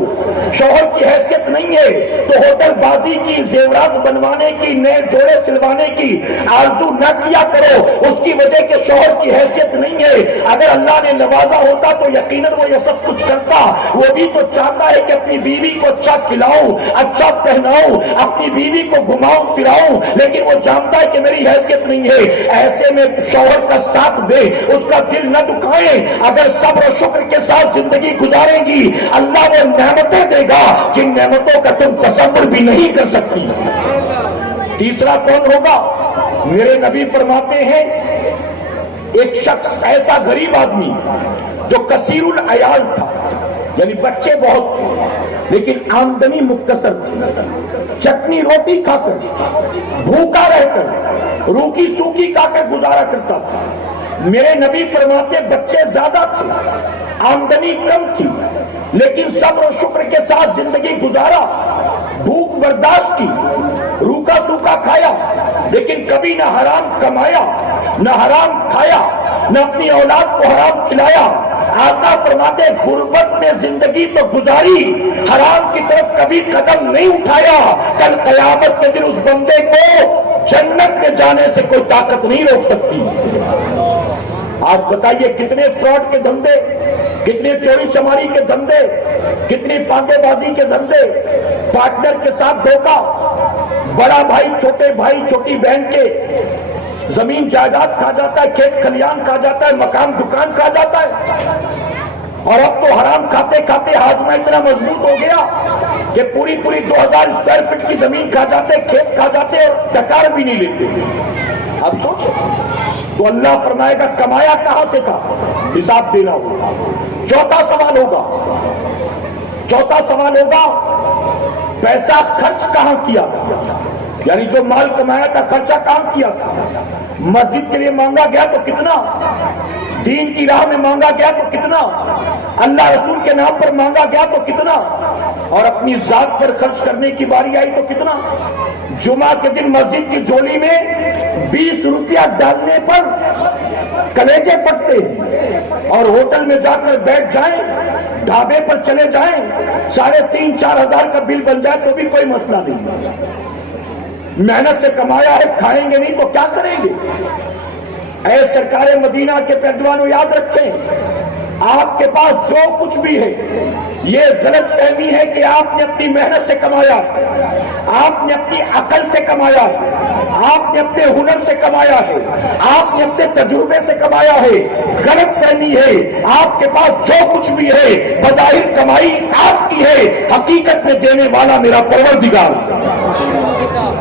شوہر کی حیثیت نہیں ہے تو ہوٹل بازی کی، زیورات بنوانے کی، نئے جوڑے سلوانے کی آرزو نہ کیا کرو، اس کی وجہ کہ شوہر کی حیثیت نہیں ہے۔ اگر اللہ نے نوازا ہوتا تو یقیناً وہ یہ سب کچھ کرتا۔ وہ بھی تو چاہتا ہے کہ اپنی بیوی کو اچھا کھلاؤں، اچھا پہناؤں، اپنی بیوی کو گھماؤں پھراؤں، لیکن وہ جانتا ہے کہ میری حیثیت نہیں ہے۔ ایسے میں شوہر کا ساتھ دے، اس کا دل نہ دکھائے۔ اگر صبر و شکر کے ساتھ زندگی گزاریں گی اللہ وہ نعمتیں دے گا جن نعمتوں کا تم تصور بھی نہیں کر سکتی۔ تیسرا کون ہوگا؟ میرے نبی فرماتے ہیں ایک شخص ایسا غریب آدمی جو کثیر العیال تھا، یعنی بچے بہت تھے لیکن آمدنی مختصر تھی، چٹنی روٹی کھا کر، بھوکا رہ کر، روکی سوکھی کھا کر گزارا کرتا تھا۔ میرے نبی فرماتے بچے زیادہ تھے، آمدنی کم تھی، لیکن صبر و شکر کے ساتھ زندگی گزارا، بھوک برداشت کی، روکا سوکھا کھایا، لیکن کبھی نہ حرام کمایا، نہ حرام کھایا، نہ اپنی اولاد کو حرام کھلایا۔ آقا فرماتے غربت میں زندگی تو گزاری، حرام کی طرف کبھی قدم نہیں اٹھایا، کل قیامت کے دن اس بندے کو جنت میں جانے سے کوئی طاقت نہیں روک سکتی۔ آپ بتائیے کتنے فراڈ کے دھندے، کتنے چوری چماری کے دھندے، کتنی فاقے بازی کے دھندے، پارٹنر کے ساتھ دھوکا، بڑا بھائی چھوٹی بہن کے زمین جائیداد کھا جاتا ہے، کھیت کھلیان کھا جاتا ہے، مکان دکان کھا جاتا ہے۔ اور اب تو حرام کھاتے کھاتے ہاضمہ اتنا مضبوط ہو گیا کہ پوری 2000 اسکوائر فٹ کی زمین کھا جاتے، کھیت کھا جاتے اور ٹکار بھی نہیں لیتے۔ اب سوچو تو اللہ فرمائے گا کمایا کہاں سے تھا، حساب دینا ہوگا۔ چوتھا سوال ہوگا پیسہ خرچ کہاں کیا تھا، یعنی جو مال کمایا تھا خرچہ کہاں کیا تھا۔ مسجد کے لیے مانگا گیا تو کتنا، دین کی راہ میں مانگا گیا تو کتنا، اللہ رسول کے نام پر مانگا گیا تو کتنا، اور اپنی ذات پر خرچ کرنے کی باری آئی تو کتنا۔ جمعہ کے دن مسجد کی جھولی میں 20 روپیہ ڈالنے پر کلیجے پھٹتے ہیں، اور ہوٹل میں جا کر بیٹھ جائیں، ڈھابے پر چلے جائیں، 3,500-4 ہزار کا بل بن جائے تو بھی کوئی مسئلہ نہیں۔ محنت سے کمایا ہے، کھائیں گے نہیں تو کیا کریں گے؟ اے سرکار مدینہ کے پیدوانوں یاد رکھیں، آپ کے پاس جو کچھ بھی ہے یہ غلط فہمی ہے کہ آپ نے اپنی محنت سے کمایا، آپ نے اپنی عقل سے کمایا ہے، آپ نے اپنے ہنر سے کمایا ہے، آپ نے اپنے تجربے سے کمایا ہے۔ غلط فہمی ہے، آپ کے پاس جو کچھ بھی ہے بظاہر کمائی آپ کی ہے، حقیقت میں دینے والا میرا پروردگار۔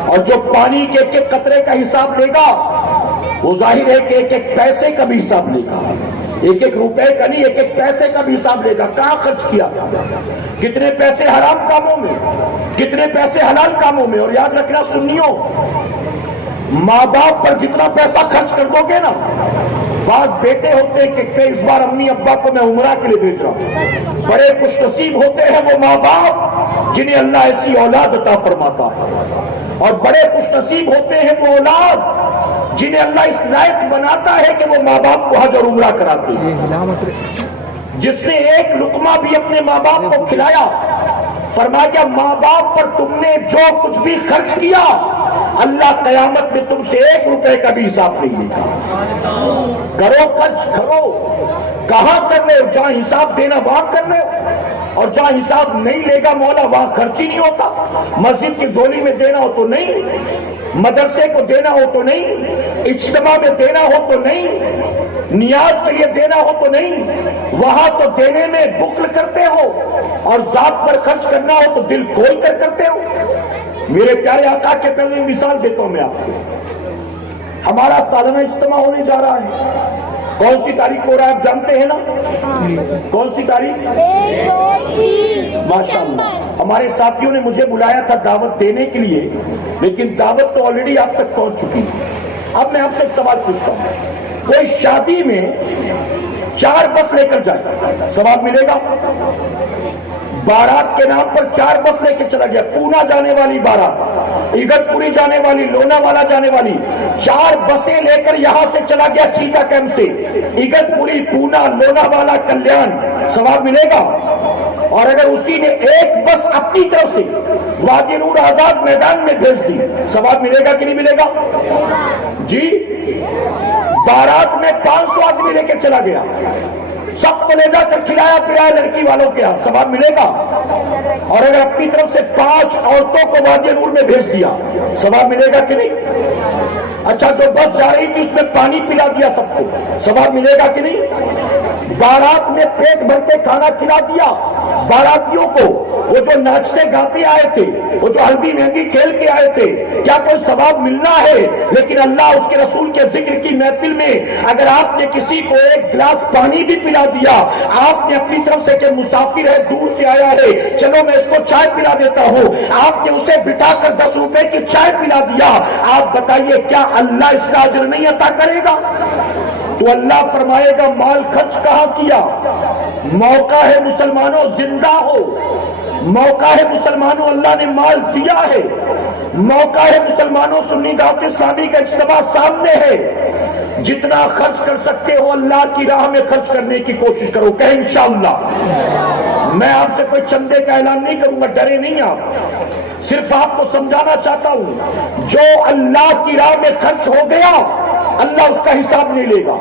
اور جو پانی کے قطرے کا حساب لے گا وہ ظاہر ہے کہ ایک ایک پیسے کا بھی حساب لے گا، ایک ایک روپے کا نہیں، ایک ایک پیسے کا بھی حساب لے گا، کہاں خرچ کیا، کتنے پیسے حرام کاموں میں، کتنے پیسے حلال کاموں میں۔ اور یاد رکھنا سنیوں، ماں باپ پر جتنا پیسہ خرچ کر دو گے نا، بعض بیٹے ہوتے ہیں کہ اس بار امی ابا کو میں عمرہ کے لیے بھیج رہا ہوں، بڑے خوش نصیب ہوتے ہیں وہ ماں باپ جنہیں اللہ ایسی اولاد عطا فرماتا ہے، اور بڑے خوش نصیب ہوتے ہیں وہ اولاد جنہیں اللہ اس لائق بناتا ہے کہ وہ ماں باپ کو حج اور عمرہ کراتے ہیں۔ جس نے ایک لقمہ بھی اپنے ماں باپ کو کھلایا، فرمایا ماں باپ پر تم نے جو کچھ بھی خرچ کیا اللہ قیامت میں تم سے 1 روپے کا بھی حساب نہیں لے گا۔ کرو خرچ کرو، کہاں کر رہے ہو؟ جہاں حساب دینا وہاں کر رہے ہو، اور جہاں حساب نہیں لے گا مولا وہاں خرچ ہی نہیں ہوتا۔ مسجد کی جھولی میں دینا ہو تو نہیں، مدرسے کو دینا ہو تو نہیں، اجتماع میں دینا ہو تو نہیں، نیاز کے لیے دینا ہو تو نہیں، وہاں تو دینے میں بخل کرتے ہو، اور ذات پر خرچ کرنا ہو تو دل کھول کر کرتے ہو۔ میرے پیارے آقا کے پہلے مثال دیتا ہوں میں آپ کو، ہمارا سالانہ اجتماع ہونے جا رہا ہے، کون سی تاریخ کو ہو رہا ہے آپ جانتے ہیں نا؟ کون سی تاریخ؟ ماشاء اللہ، ہمارے ساتھیوں نے مجھے بلایا تھا دعوت دینے کے لیے، لیکن دعوت تو آلریڈی آپ تک پہنچ چکی ہے۔ اب میں آپ سے ایک سوال پوچھتا ہوں، کوئی شادی میں 4 بس لے کر جائے، ثواب ملے گا؟ بارات کے نام پر 4 بس لے کے چلا گیا، پونا جانے والی بارات، ایگتپوری جانے والی، لونا والا جانے والی، 4 بسیں لے کر یہاں سے چلا گیا چیتا کیمپ سے، ایگتپوری، پونا، لونا والا، کلیان، ثواب ملے گا؟ اور اگر اسی نے 1 بس اپنی طرف سے وادی نور آزاد میدان میں بھیج دی، ثواب ملے گا کہ نہیں ملے گا؟ جی، بارات میں 500 آدمی لے کے چلا گیا، سب کو لے جا کر کھلایا پلایا لڑکی والوں کے ہاں، ثواب ملے گا؟ اور اگر اپنی طرف سے 5 عورتوں کو وادی نور میں بھیج دیا، ثواب ملے گا کہ نہیں؟ اچھا، جو بس جا رہی تھی اس میں پانی پلا دیا سب کو، ثواب ملے گا کہ نہیں؟ بارات میں پیٹ بھر کے کھانا کھلا دیا باراتیوں کو، وہ جو ناچتے گاتے آئے تھے، وہ جو ہلدی مہندی کھیل کے آئے تھے، کیا کوئی ثواب ملنا ہے؟ لیکن اللہ اس کے رسول کے ذکر کی محفل میں اگر آپ نے کسی کو 1 گلاس پانی بھی پلا دیا، آپ نے اپنی طرف سے کہ مسافر ہے، دور سے آیا ہے، چلو میں اس کو چائے پلا دیتا ہوں، آپ نے اسے بٹھا کر 10 روپے کی چائے پلا دیا، آپ بتائیے کیا اللہ اس کا اجر نہیں عطا کرے گا؟ تو اللہ فرمائے گا مال خرچ کہاں کیا؟ موقع ہے مسلمانوں زندہ ہو، موقع ہے مسلمانوں اللہ نے مال دیا ہے، موقع ہے مسلمانوں سنی دعوت اسلامی کا اجتماع سامنے ہے، جتنا خرچ کر سکتے ہو اللہ کی راہ میں خرچ کرنے کی کوشش کرو، کہ انشاءاللہ۔ میں آپ سے کوئی چندے کا اعلان نہیں کروں گا، ڈرے نہیں آپ، صرف آپ کو سمجھانا چاہتا ہوں جو اللہ کی راہ میں خرچ ہو گیا اللہ اس کا حساب نہیں لے گا،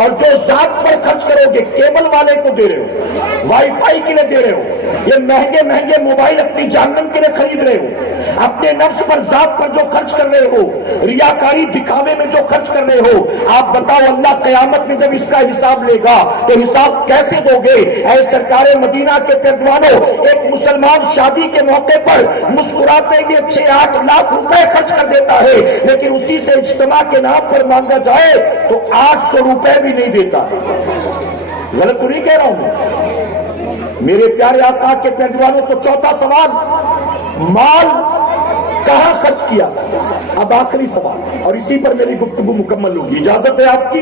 اور جو ذات پر خرچ کرو گے، کیبل والے کو دے رہے ہو، وائی فائی کے لیے دے رہے ہو، یہ مہنگے مہنگے موبائل اپنی جہنم کے لیے خرید رہے ہو، اپنے نفس پر ذات پر جو خرچ کر رہے ہو، ریاکاری دکھاوے میں جو خرچ کر رہے ہو، آپ بتاؤ اللہ قیامت میں جب اس کا حساب لے گا تو حساب کیسے دو گے؟ اے سرکار مدینہ کے پیروانوں، ایک مسلمان شادی کے موقع پر مسکراتے ہوئے 6-8 لاکھ روپے خرچ کر دیتا ہے، لیکن اسی سے اجتماع کے نام پر مانگا جائے تو 800 روپے بھی نہیں دیتا۔ غلط تو نہیں کہہ رہا ہوں میرے پیارے آقا کے پیروانوں؟ تو چوتھا سوال، مال کہاں خرچ کیا؟ اب آخری سوال، اور اسی پر میری گفتگو مکمل ہوگی، اجازت ہے آپ کی؟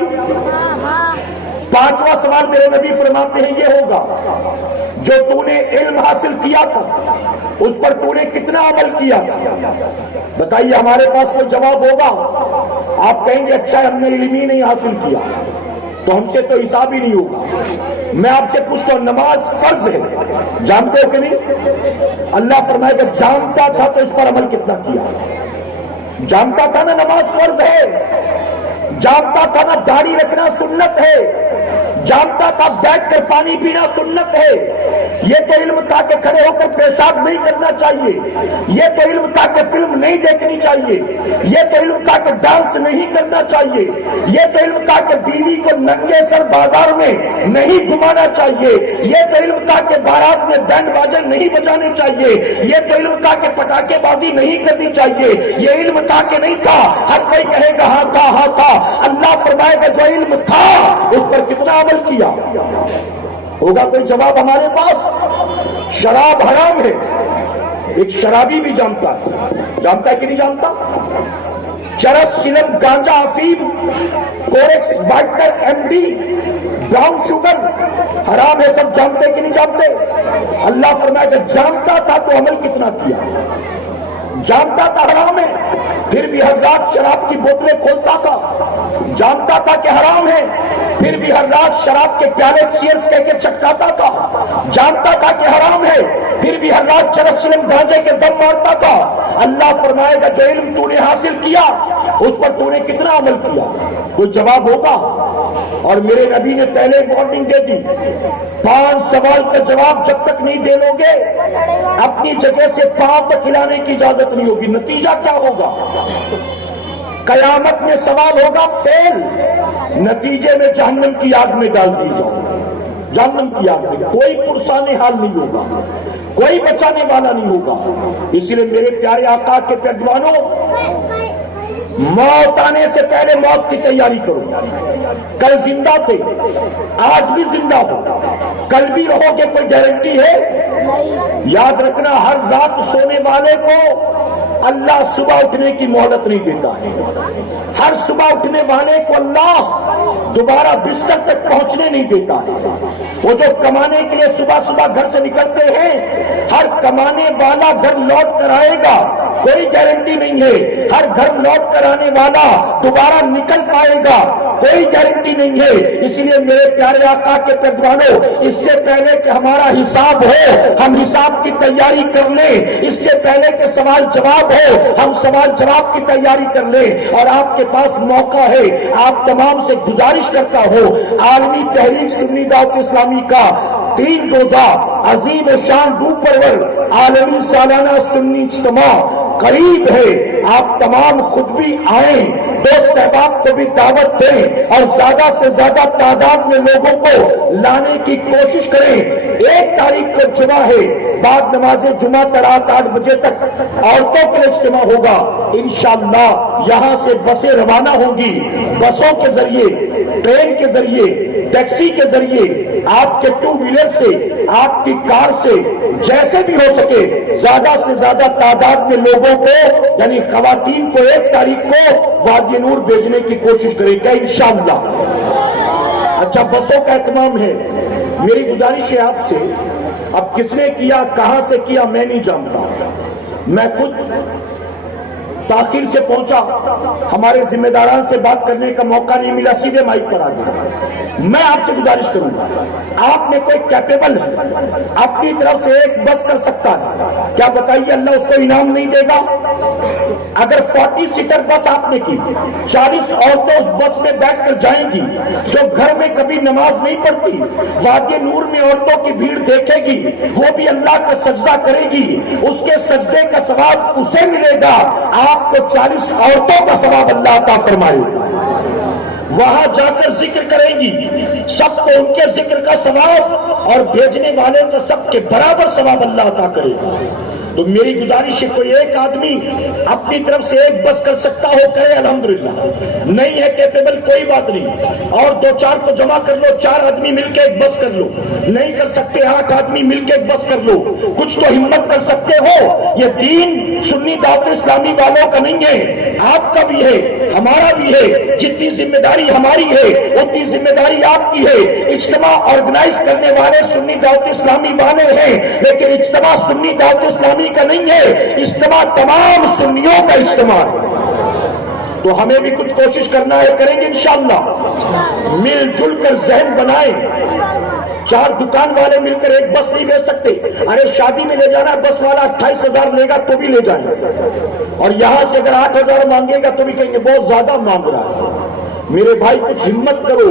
5واں سوال میرے نبی فرماتے ہیں یہ ہوگا، جو تو نے علم حاصل کیا تھا اس پر تو نے کتنا عمل کیا تھا؟ بتائیے، ہمارے پاس کوئی جواب ہوگا؟ آپ کہیں گے اچھا ہم نے علم ہی نہیں حاصل کیا تو ہم سے تو حساب ہی نہیں ہوگا۔ میں آپ سے پوچھتا ہوں، نماز فرض ہے، جانتے ہو کہ نہیں؟ اللہ فرمائے گا جانتا تھا تو اس پر عمل کتنا کیا؟ جانتا تھا نا نماز فرض ہے، جانتا تھا نا داڑھی رکھنا سنت ہے، جانتا تھا بیٹھ کر پانی پینا سنت ہے، یہ تو علم تھا کہ کھڑے ہو کر پیشاب نہیں کرنا چاہیے، یہ تو علم تھا کہ فلم نہیں دیکھنی چاہیے، یہ تو علم تھا کہ ڈانس نہیں کرنا چاہیے، یہ تو علم تھا کہ بیوی کو ننگے سر بازار میں نہیں گھمانا چاہیے، یہ تو علم تھا کہ بارات میں بینڈ باجے نہیں بجانے چاہیے، یہ تو علم تھا کہ پٹاخے بازی نہیں کرنی چاہیے، یہ علم تھا کہ نہیں تھا؟ ہر کوئی کہے گا ہاں تھا ہاں تھا۔ اللہ فرمائے گا جو علم تھا اس پر کتنا عمل کیا؟ ہوگا کوئی جواب ہمارے پاس؟ شراب حرام ہے، ایک شرابی بھی جانتا ہے کہ نہیں جانتا؟ چرس، چلم، گانجا، افیم، Corex, whitener, M D, brown sugar حرام ہے، سب جانتے کہ نہیں جانتے؟ اللہ فرمائے کہ جانتا تھا تو عمل کتنا کیا؟ جانتا تھا حرام ہے پھر بھی ہر رات شراب کی بوتلیں کھولتا تھا، جانتا تھا کہ حرام ہے پھر بھی ہر رات شراب کے پیالے چیئرز کہہ کے چٹکاتا تھا، جانتا تھا کہ حرام ہے پھر بھی ہر رات چرس، چلم، گانجے کے دم مارتا تھا۔ اللہ فرمائے گا جو علم تو نے حاصل کیا اس پر تو نے کتنا عمل کیا؟ کوئی جواب ہوگا؟ اور میرے نبی نے پہلے وارننگ دے دی، 5 سوال کا جواب جب تک نہیں دے لو گے اپنی جگہ سے پاؤں تک ہلانے کی اجازت نہیں ہوگی۔ نتیجہ کیا ہوگا؟ قیامت میں سوال ہوگا فیل، نتیجے میں جہنم کی آگ میں ڈال دی جاؤ، جہنم کی آگ میں کوئی پرسان حال نہیں ہوگا، کوئی بچانے والا نہیں ہوگا۔ اس لیے میرے پیارے آقا کے پیروانوں، موت آنے سے پہلے موت کی تیاری کرو۔ کل زندہ تھے، آج بھی زندہ ہو، کل بھی رہو گے، کوئی گارنٹی ہے؟ یاد رکھنا ہر رات سونے والے کو اللہ صبح اٹھنے کی مہلت نہیں دیتا ہے، ہر صبح اٹھنے والے کو اللہ دوبارہ بستر تک پہنچنے نہیں دیتا ہے۔ وہ جو کمانے کے لیے صبح صبح گھر سے نکلتے ہیں، ہر کمانے والا گھر لوٹ کر آئے گا، کوئی گارنٹی نہیں ہے۔ ہر گھر لوٹ کر آنے والا دوبارہ نکل پائے گا، کوئی گارنٹی نہیں ہے۔ اس لیے میرے پیارے آقا کے پیروانوں، اس سے پہلے کہ ہمارا حساب ہو ہم حساب کی تیاری کر لیں، اس سے پہلے کہ سوال جواب ہو ہم سوال جواب کی تیاری کر لیں۔ اور آپ کے پاس موقع ہے، آپ تمام سے گزارش کرتا ہوں، عالمی تحریک سنی دعوت اسلامی کا 3 روزہ عظیم شان روح پرور عالمی سالانہ سنی اجتماع قریب ہے، آپ تمام خود بھی آئیں، دوست احباب کو بھی دعوت دیں اور زیادہ سے زیادہ تعداد میں لوگوں کو لانے کی کوشش کریں۔ 1 تاریخ کو جمعہ ہے، بعد نماز جمعہ رات 8 بجے تک عورتوں کے اجتماع ہوگا۔ انشاءاللہ یہاں سے بسیں روانہ ہوں گی، بسوں کے ذریعے، ٹرین کے ذریعے، ٹیکسی کے ذریعے، آپ کے 2 ویلر سے، آپ کی کار سے، جیسے بھی ہو سکے زیادہ سے زیادہ تعداد میں لوگوں کو یعنی خواتین کو 1 تاریخ کو وادی نور بھیجنے کی کوشش کریں گے انشاءاللہ۔ اچھا، بسوں کا اہتمام ہے، میری گزارش ہے آپ سے، اب کس نے کیا، کہاں سے کیا میں نہیں جانتا، میں خود تاخیر سے پہنچا، ہمارے ذمہ داران سے بات کرنے کا موقع نہیں ملا، سیدھے مائک پر آ گیا۔ میں آپ سے گزارش کروں گا، آپ میں کوئی کیپیبل ہے اپنی طرف سے 1 بس کر سکتا ہے، کیا بتائیے اللہ اس کو انعام نہیں دے گا؟ اگر 40 سیٹر بس آپ نے کی، 40 عورتیں اس بس میں بیٹھ کر جائیں گی، جو گھر میں کبھی نماز نہیں پڑھتی وادی نور میں عورتوں کی بھیڑ دیکھے گی، وہ بھی اللہ کا سجدہ کرے گی، اس کے سجدے کا ثواب اسے ملے گا، آپ کو 40 عورتوں کا ثواب اللہ عطا فرمائے گا۔ وہاں جا کر ذکر کریں گی، سب کو ان کے ذکر کا ثواب اور بھیجنے والے کو سب کے برابر ثواب اللہ عطا کرے گا۔ تو میری گزارش ہے کوئی 1 آدمی اپنی طرف سے 1 بس کر سکتا ہو کرے الحمدللہ، نہیں ہے کیپیبل کوئی بات نہیں، اور 2-4 کو جمع کر لو، 4 آدمی مل کے 1 بس کر لو، نہیں کر سکتے 8 آدمی مل کے 1 بس کر لو، کچھ تو ہمت کر سکتے ہو۔ یہ دین سنی دعوت اسلامی والوں کا نہیں ہے، آپ کا بھی ہے، ہمارا بھی ہے، جتنی ذمہ داری ہماری ہے اتنی ذمہ داری آپ کی ہے۔ اجتماع آرگنائز کرنے والے سنی دعوت اسلامی والے ہیں، لیکن اجتماع سنی دعوت اسلامی کا نہیں ہے، اجتماع تمام سنیوں کا اجتماع ہے۔ تو ہمیں بھی کچھ کوشش کرنا ہے، کریں گے انشاءاللہ، مل جل کر ذہن بنائیں۔ 4 دکان والے مل کر 1 بس نہیں بھیج سکتے، ارے شادی میں لے جانا بس والا 28,000 لے گا تو بھی لے جائیں، اور یہاں سے اگر 8,000 مانگے گا تو بھی کہیں گے بہت زیادہ مانگ رہا ہے۔ میرے بھائی کچھ ہمت کرو،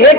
1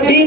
3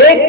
1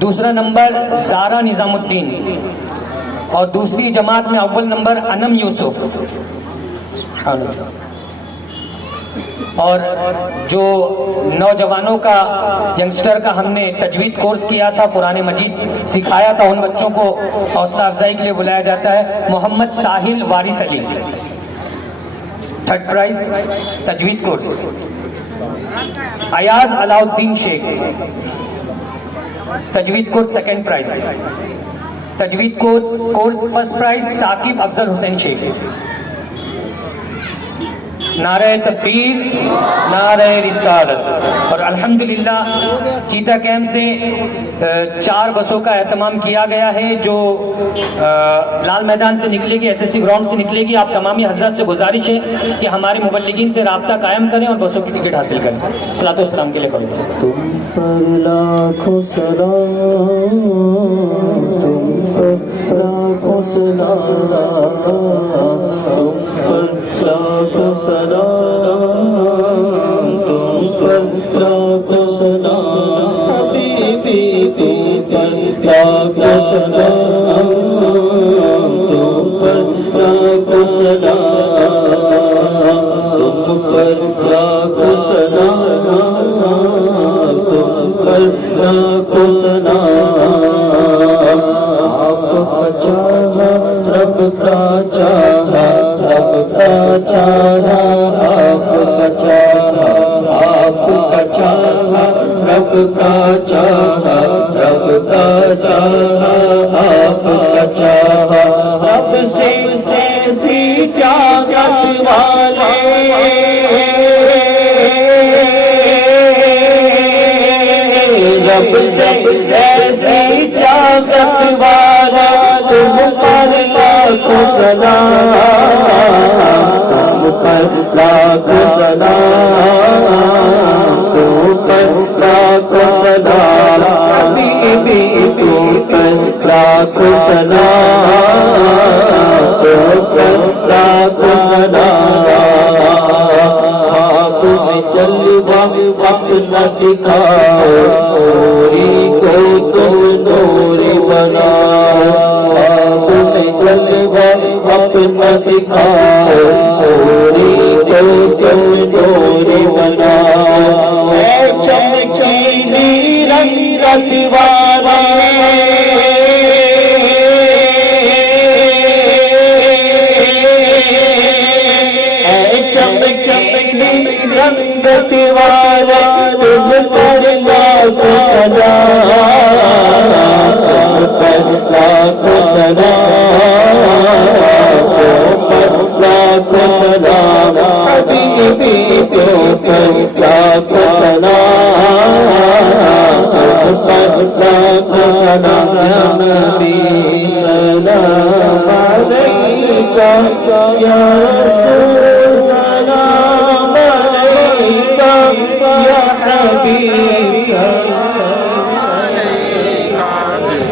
دوسرا نمبر زارا نظام الدین، اور دوسری جماعت میں اول نمبر انم یوسف. سبحان اللہ. اور جو نوجوانوں کا ینگسٹر کا ہم نے تجوید کورس کیا تھا، قرآن مجید سکھایا تھا، ان بچوں کو حوصلہ افزائی کے لیے بلایا جاتا ہے. محمد ساحل وارث علی 3rd پرائز تجوید کورس. ایاز علاؤالدین شیخ تجوید کورس 2nd پرائز. تجوید course 1st prize Saqib Afzal Hussain Shaikh. نعرہ تکبیر، نعرہ رسالت. اور الحمدللہ چیتا کیمپ سے 4 بسوں کا اہتمام کیا گیا ہے جو لال میدان سے نکلے گی، SSC گراؤنڈ سے نکلے گی. آپ تمامی حضرات سے گزارش ہے کہ ہمارے مبلغین سے رابطہ قائم کریں اور بسوں کی ٹکٹ حاصل کریں. صلاۃ و السلام کے لیے پڑھیں. تم پر لاکھوں سلام، تم پر لاکھوں سلام، تم پر لاکھوں سلام، تم پر لاکھوں سلام حبیبی، تم پر لاکھوں سلام، تم پر لاکھوں سلام، تم پر لاکھوں سلام، تم پر لاکھوں سلام. آپ کا چاہا رب کا چاہا، رب کا چاہا آپ کا چاہا، آپ کا چاہا رب کا چاہا، رب کا چاہا آپ کا چاہا. رب سے ایسی چاہت والے، رب سے ایسی چاہت والا تم پر لاکھوں سلام، تم پر لاکھوں سلام، تم پر لاکھوں سلام حبیبی، تم پر لاکھوں سلام، تم پر لاکھوں سلام. آپ میں جلوہ وقت نہ دکھاؤ، نوری کو تم نور بناؤ. آپ میں جلوہ وقت نہ دکھاؤ، نوری کو تم نور بناؤ. اے چمکیلی رنگت والے، رنگت والا تم پر لاکھوں سلام، تم پر لاکھوں سلام، تم پر لاکھوں سلام حبیبی، تم پر لاکھوں سلام، تم پر لاکھوں سلام. یا نبی سلام علیکہ، یا رسول سلام علیکہ، یا حبیب سلام علیکہ،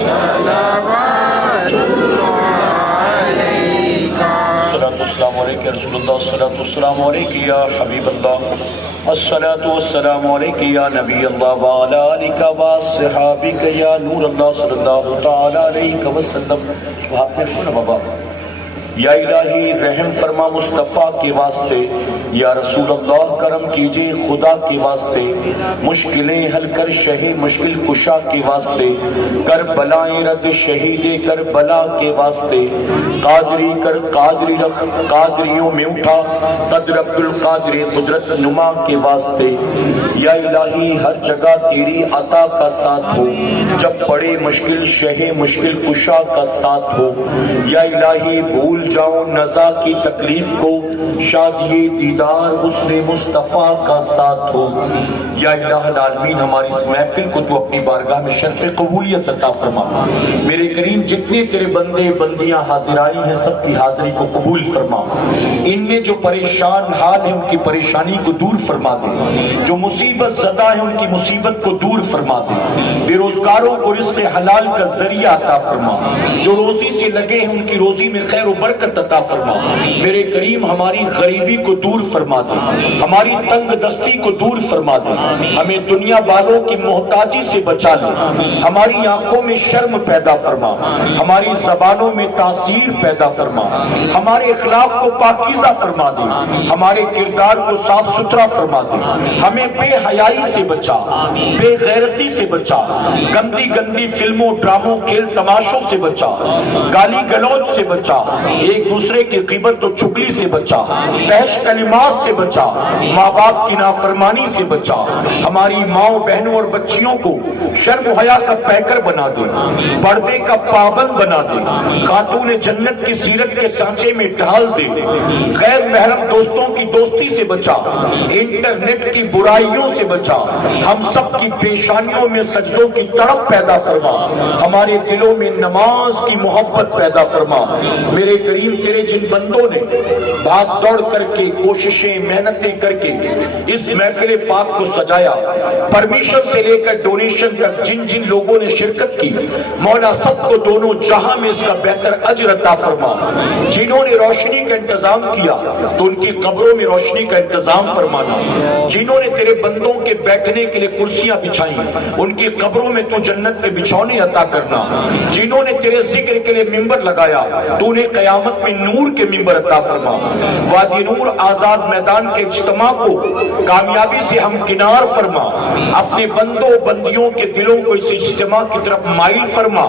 صلوات اللہ علیکہ. الصلاۃ والسلام علیکہ رسول اللہ، الصلاۃ والسلام علیکہ یا حبیب اللہ، الصلاۃ والسلام علیکہ یا نبی اللہ، وعلی آلکہ وصحابکہ یا نور اللہ صلی اللہ تعالی علیہ وسلم. ہاتھ میں کھولا بابا. یا الہی رحم فرما مصطفیٰ کے واسطے، یا رسول اللہ کرم کیجئے خدا کے واسطے، مشکلیں حل کر شہ مشکل کشا کے واسطے، کر بلائیں رد شہید کربلا کے واسطے، قادری کر قادری رکھ قادریوں میں اٹھا قدر عبد القادر قدرت نما کے واسطے. یا الہی ہر جگہ تیری عطا کا ساتھ ہو، جب پڑے مشکل شہ مشکل کشا کا ساتھ ہو. یا الہی بھول جاؤ نزا کی تکلیف کو، شادی دیدار حسن مصطفیٰ کا ساتھ ہو. یا الہ العالمین ہماری اس محفل کو تو اپنی بارگاہ میں شرف قبولیت عطا فرما. میرے کریم جتنے تیرے بندے بندیاں حاضر آئی ہیں سب کی حاضری کو قبول فرما. ان میں جو پریشان حال ہیں ان کی پریشانی کو دور فرما دے، جو مصیبت زدہ ہیں ان کی مصیبت کو دور فرما دے. بے روزگاروں کو رزق حلال کا ذریعہ عطا فرما، جو روزی سے لگے ہیں ان کی روزی میں خیر و برکت برکت عطا فرما میرے کریم، ہماری غریبی کو دور فرما دے، ہماری تنگ دستی کو دور فرما دے، ہمیں دنیا والوں کی محتاجی سے بچا لے، ہماری آنکھوں میں شرم پیدا فرما، ہماری زبانوں میں تاثیر پیدا فرما، ہمارے اخلاق کو پاکیزہ فرما دے، ہمارے کردار کو صاف ستھرا فرما دے، ہمیں بے حیائی سے بچا، بے غیرتی سے بچا، گندی گندی فلموں ڈراموں کھیل تماشوں سے بچا، گالی گلوچ سے بچا، ایک دوسرے کی غیبت و چغلی سے بچا، فحش کلمات سے بچا، ماں باپ کی نافرمانی سے بچا، ہماری ماؤں بہنوں اور بچیوں کو شرم و حیا کا پیکر بنا دے، پردے کا پابند بنا دے، خاتون جنت کی سیرت کے سانچے میں ڈھال دے، غیر محرم دوستوں کی دوستی سے بچا، انٹرنیٹ کی برائیوں سے بچا، ہم سب کی پیشانیوں میں سجدوں کی تڑپ پیدا فرما، ہمارے دلوں میں نماز کی محبت پیدا فرما میرے کریم، تیرے جن بندوں نے بھاگ دوڑ کر کے کوششیں محنتیں کر کے اس محفل پاک کو سجایا، پرمیشن سے لے کر ڈونیشن تک جن جن لوگوں نے شرکت کی، مولا سب کو دونوں جہاں میں اس کا بہتر اجر عطا فرما، جنہوں نے روشنی کا انتظام کیا تو ان کی قبروں میں روشنی کا انتظام فرمانا، جنہوں نے تیرے بندوں کے بیٹھنے کے لیے کرسیاں بچھائیں ان کی قبروں میں تو جنت کے بچھونے عطا کرنا، جنہوں نے تیرے ذکر کے لیے ممبر لگایا تو انہیں قیامت میں نور کے ممبر عطا فرما، وادی نور آزاد میدان کے اجتماع کو کامیابی سے ہمکنار فرما، اپنے بندوں بندیوں کے دلوں کو اس اجتماع کی طرف مائل فرما،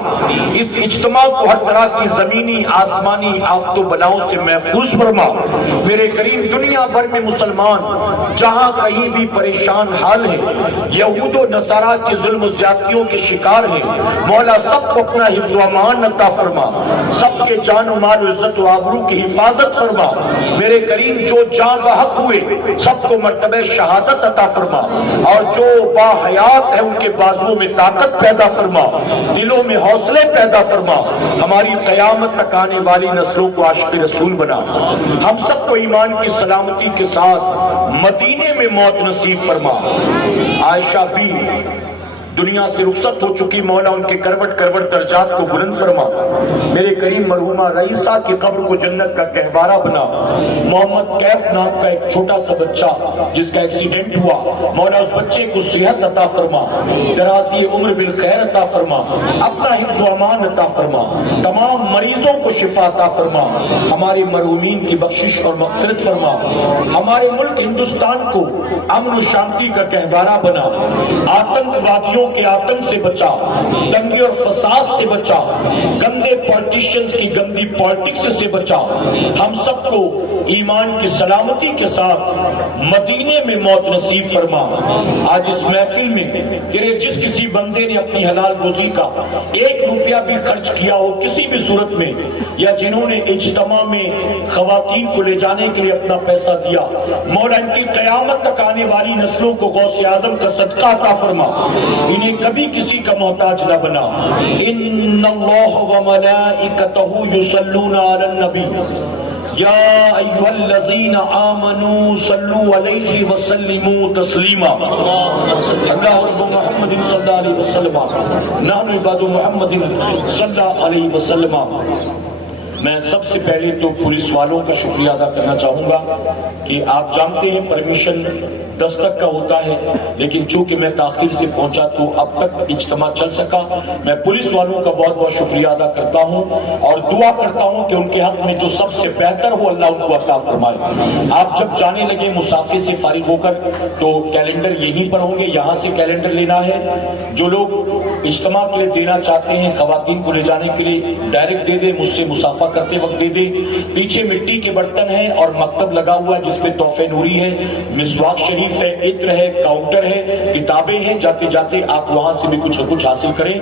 اس اجتماع کو ہر طرح کی زمینی آسمانی آفت و بلاؤں سے محفوظ فرما میرے کریم، دنیا بھر میں مسلمان جہاں کہیں بھی پریشان حال ہیں، یہود و نصارہ کے ظلم و زیادتیوں کے شکار ہیں، مولا سب کو اپنا حفظ و امان عطا فرما، سب کے جان و مال و عزت و آبرو کی حفاظت فرما میرے کریم، جو جان بحق ہوئے سب کو مرتبہ شہادت عطا فرما، اور جو با حیات ہے ان کے بازوؤں میں طاقت پیدا فرما، دلوں میں حوصلے پیدا فرما، ہماری قیامت تک آنے والی نسلوں کو عاشق رسول بنا، ہم سب کو ایمان کی سلامتی کے ساتھ مدینے میں موت نصیب فرما۔ عائشہ بھی دنیا سے رخصت ہو چکی، مولا ان کے کروٹ کروٹ درجات کو بلند فرما میرے کریم، مرحومہ رئیسہ کی قبر کو جنت کا گہوارہ بنا، محمد کیف نام کا ایک چھوٹا سا بچہ جس کا ایکسیڈنٹ ہوا، مولا اس بچے کو صحت عطا فرما، درازی عمر بالخیر عطا فرما، اپنا حفظ و امان عطا فرما، تمام مریضوں کو شفا عطا فرما، ہمارے مرحومین کی بخشش اور مغفرت فرما، ہمارے ملک ہندوستان کو امن و شانتی کا گہوارہ بنا، آتنک وادیوں کے آتنک سے بچا، دنگے اور فساد سے بچا، گندے پولیٹیشنز کی گندی پالیٹکس سے بچا، ہم سب کو ایمان کی سلامتی کے ساتھ مدینے میں موت نصیب فرما۔ آج اس محفل میں تیرے جس کسی بندے نے اپنی حلال روزی کا 1 روپیہ بھی خرچ کیا ہو کسی بھی صورت میں، یا جنہوں نے اجتماع میں خواتین کو لے جانے کے لیے اپنا پیسہ دیا، مولا ان کی قیامت تک آنے والی نسلوں کو غوث اعظم کا صدقہ عطا فرما، انہیں کبھی کسی کا محتاج نہ بنا۔ ان اللہ و ملائکتہ یصلون علی النبی یا ایھا الذین آمنوا صلوا علیہ وسلموا تسلیما۔ اللہ محمد صلی اللہ علیہ وسلم، نحن عباد محمد صلی اللہ علیہ وسلم۔ میں سب سے پہلے تو پولیس والوں کا شکریہ ادا کرنا چاہوں گا کہ آپ جانتے ہیں پرمیشن 10 تک کا ہوتا ہے، لیکن چونکہ میں تاخیر سے پہنچا تو اب تک اجتماع چل سکا۔ میں پولیس والوں کا بہت بہت شکریہ ادا کرتا ہوں اور دعا کرتا ہوں کہ ان کے حق میں جو سب سے بہتر ہو اللہ ان کو عطا فرمائے۔ آپ جب جانے لگے مسافر سے فارغ ہو کر تو کیلنڈر یہیں پر ہوں گے، یہاں سے کیلنڈر لینا ہے۔ جو لوگ اجتماع کے لیے دینا چاہتے ہیں، خواتین کو لے جانے کے لیے ڈائریکٹ دے دیں، مجھ سے مسافہ کرتے وقت دے دیں۔ پیچھے مٹی کے برتن ہیں اور مکتب لگا ہوا ہے جس پہ تحفے نوری ہے، مسواک شریف ہے، عطر ہے، کاؤنٹر ہے، کتابیں ہیں، جاتے جاتے آپ وہاں سے بھی کچھ نہ کچھ حاصل کریں۔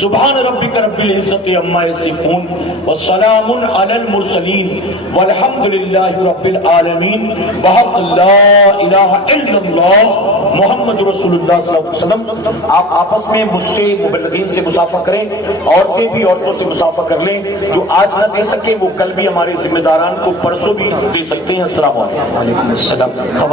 سبحان ربک رب العزت عما یصفون وسلام علی المرسلین والحمد للہ رب العالمین بحق لا الہ الا اللہ محمد رسول اللہ صلی اللہ علیہ وسلم۔ آپ آپس میں مجھ سے مبلغین سے مسافہ کریں، عورتیں بھی عورتوں سے مسافہ کر لیں، جو آج نہ دے سکے وہ کل بھی ہمارے ذمہ داران کو پرسوں بھی دے سکتے ہیں۔ السلام علیکم۔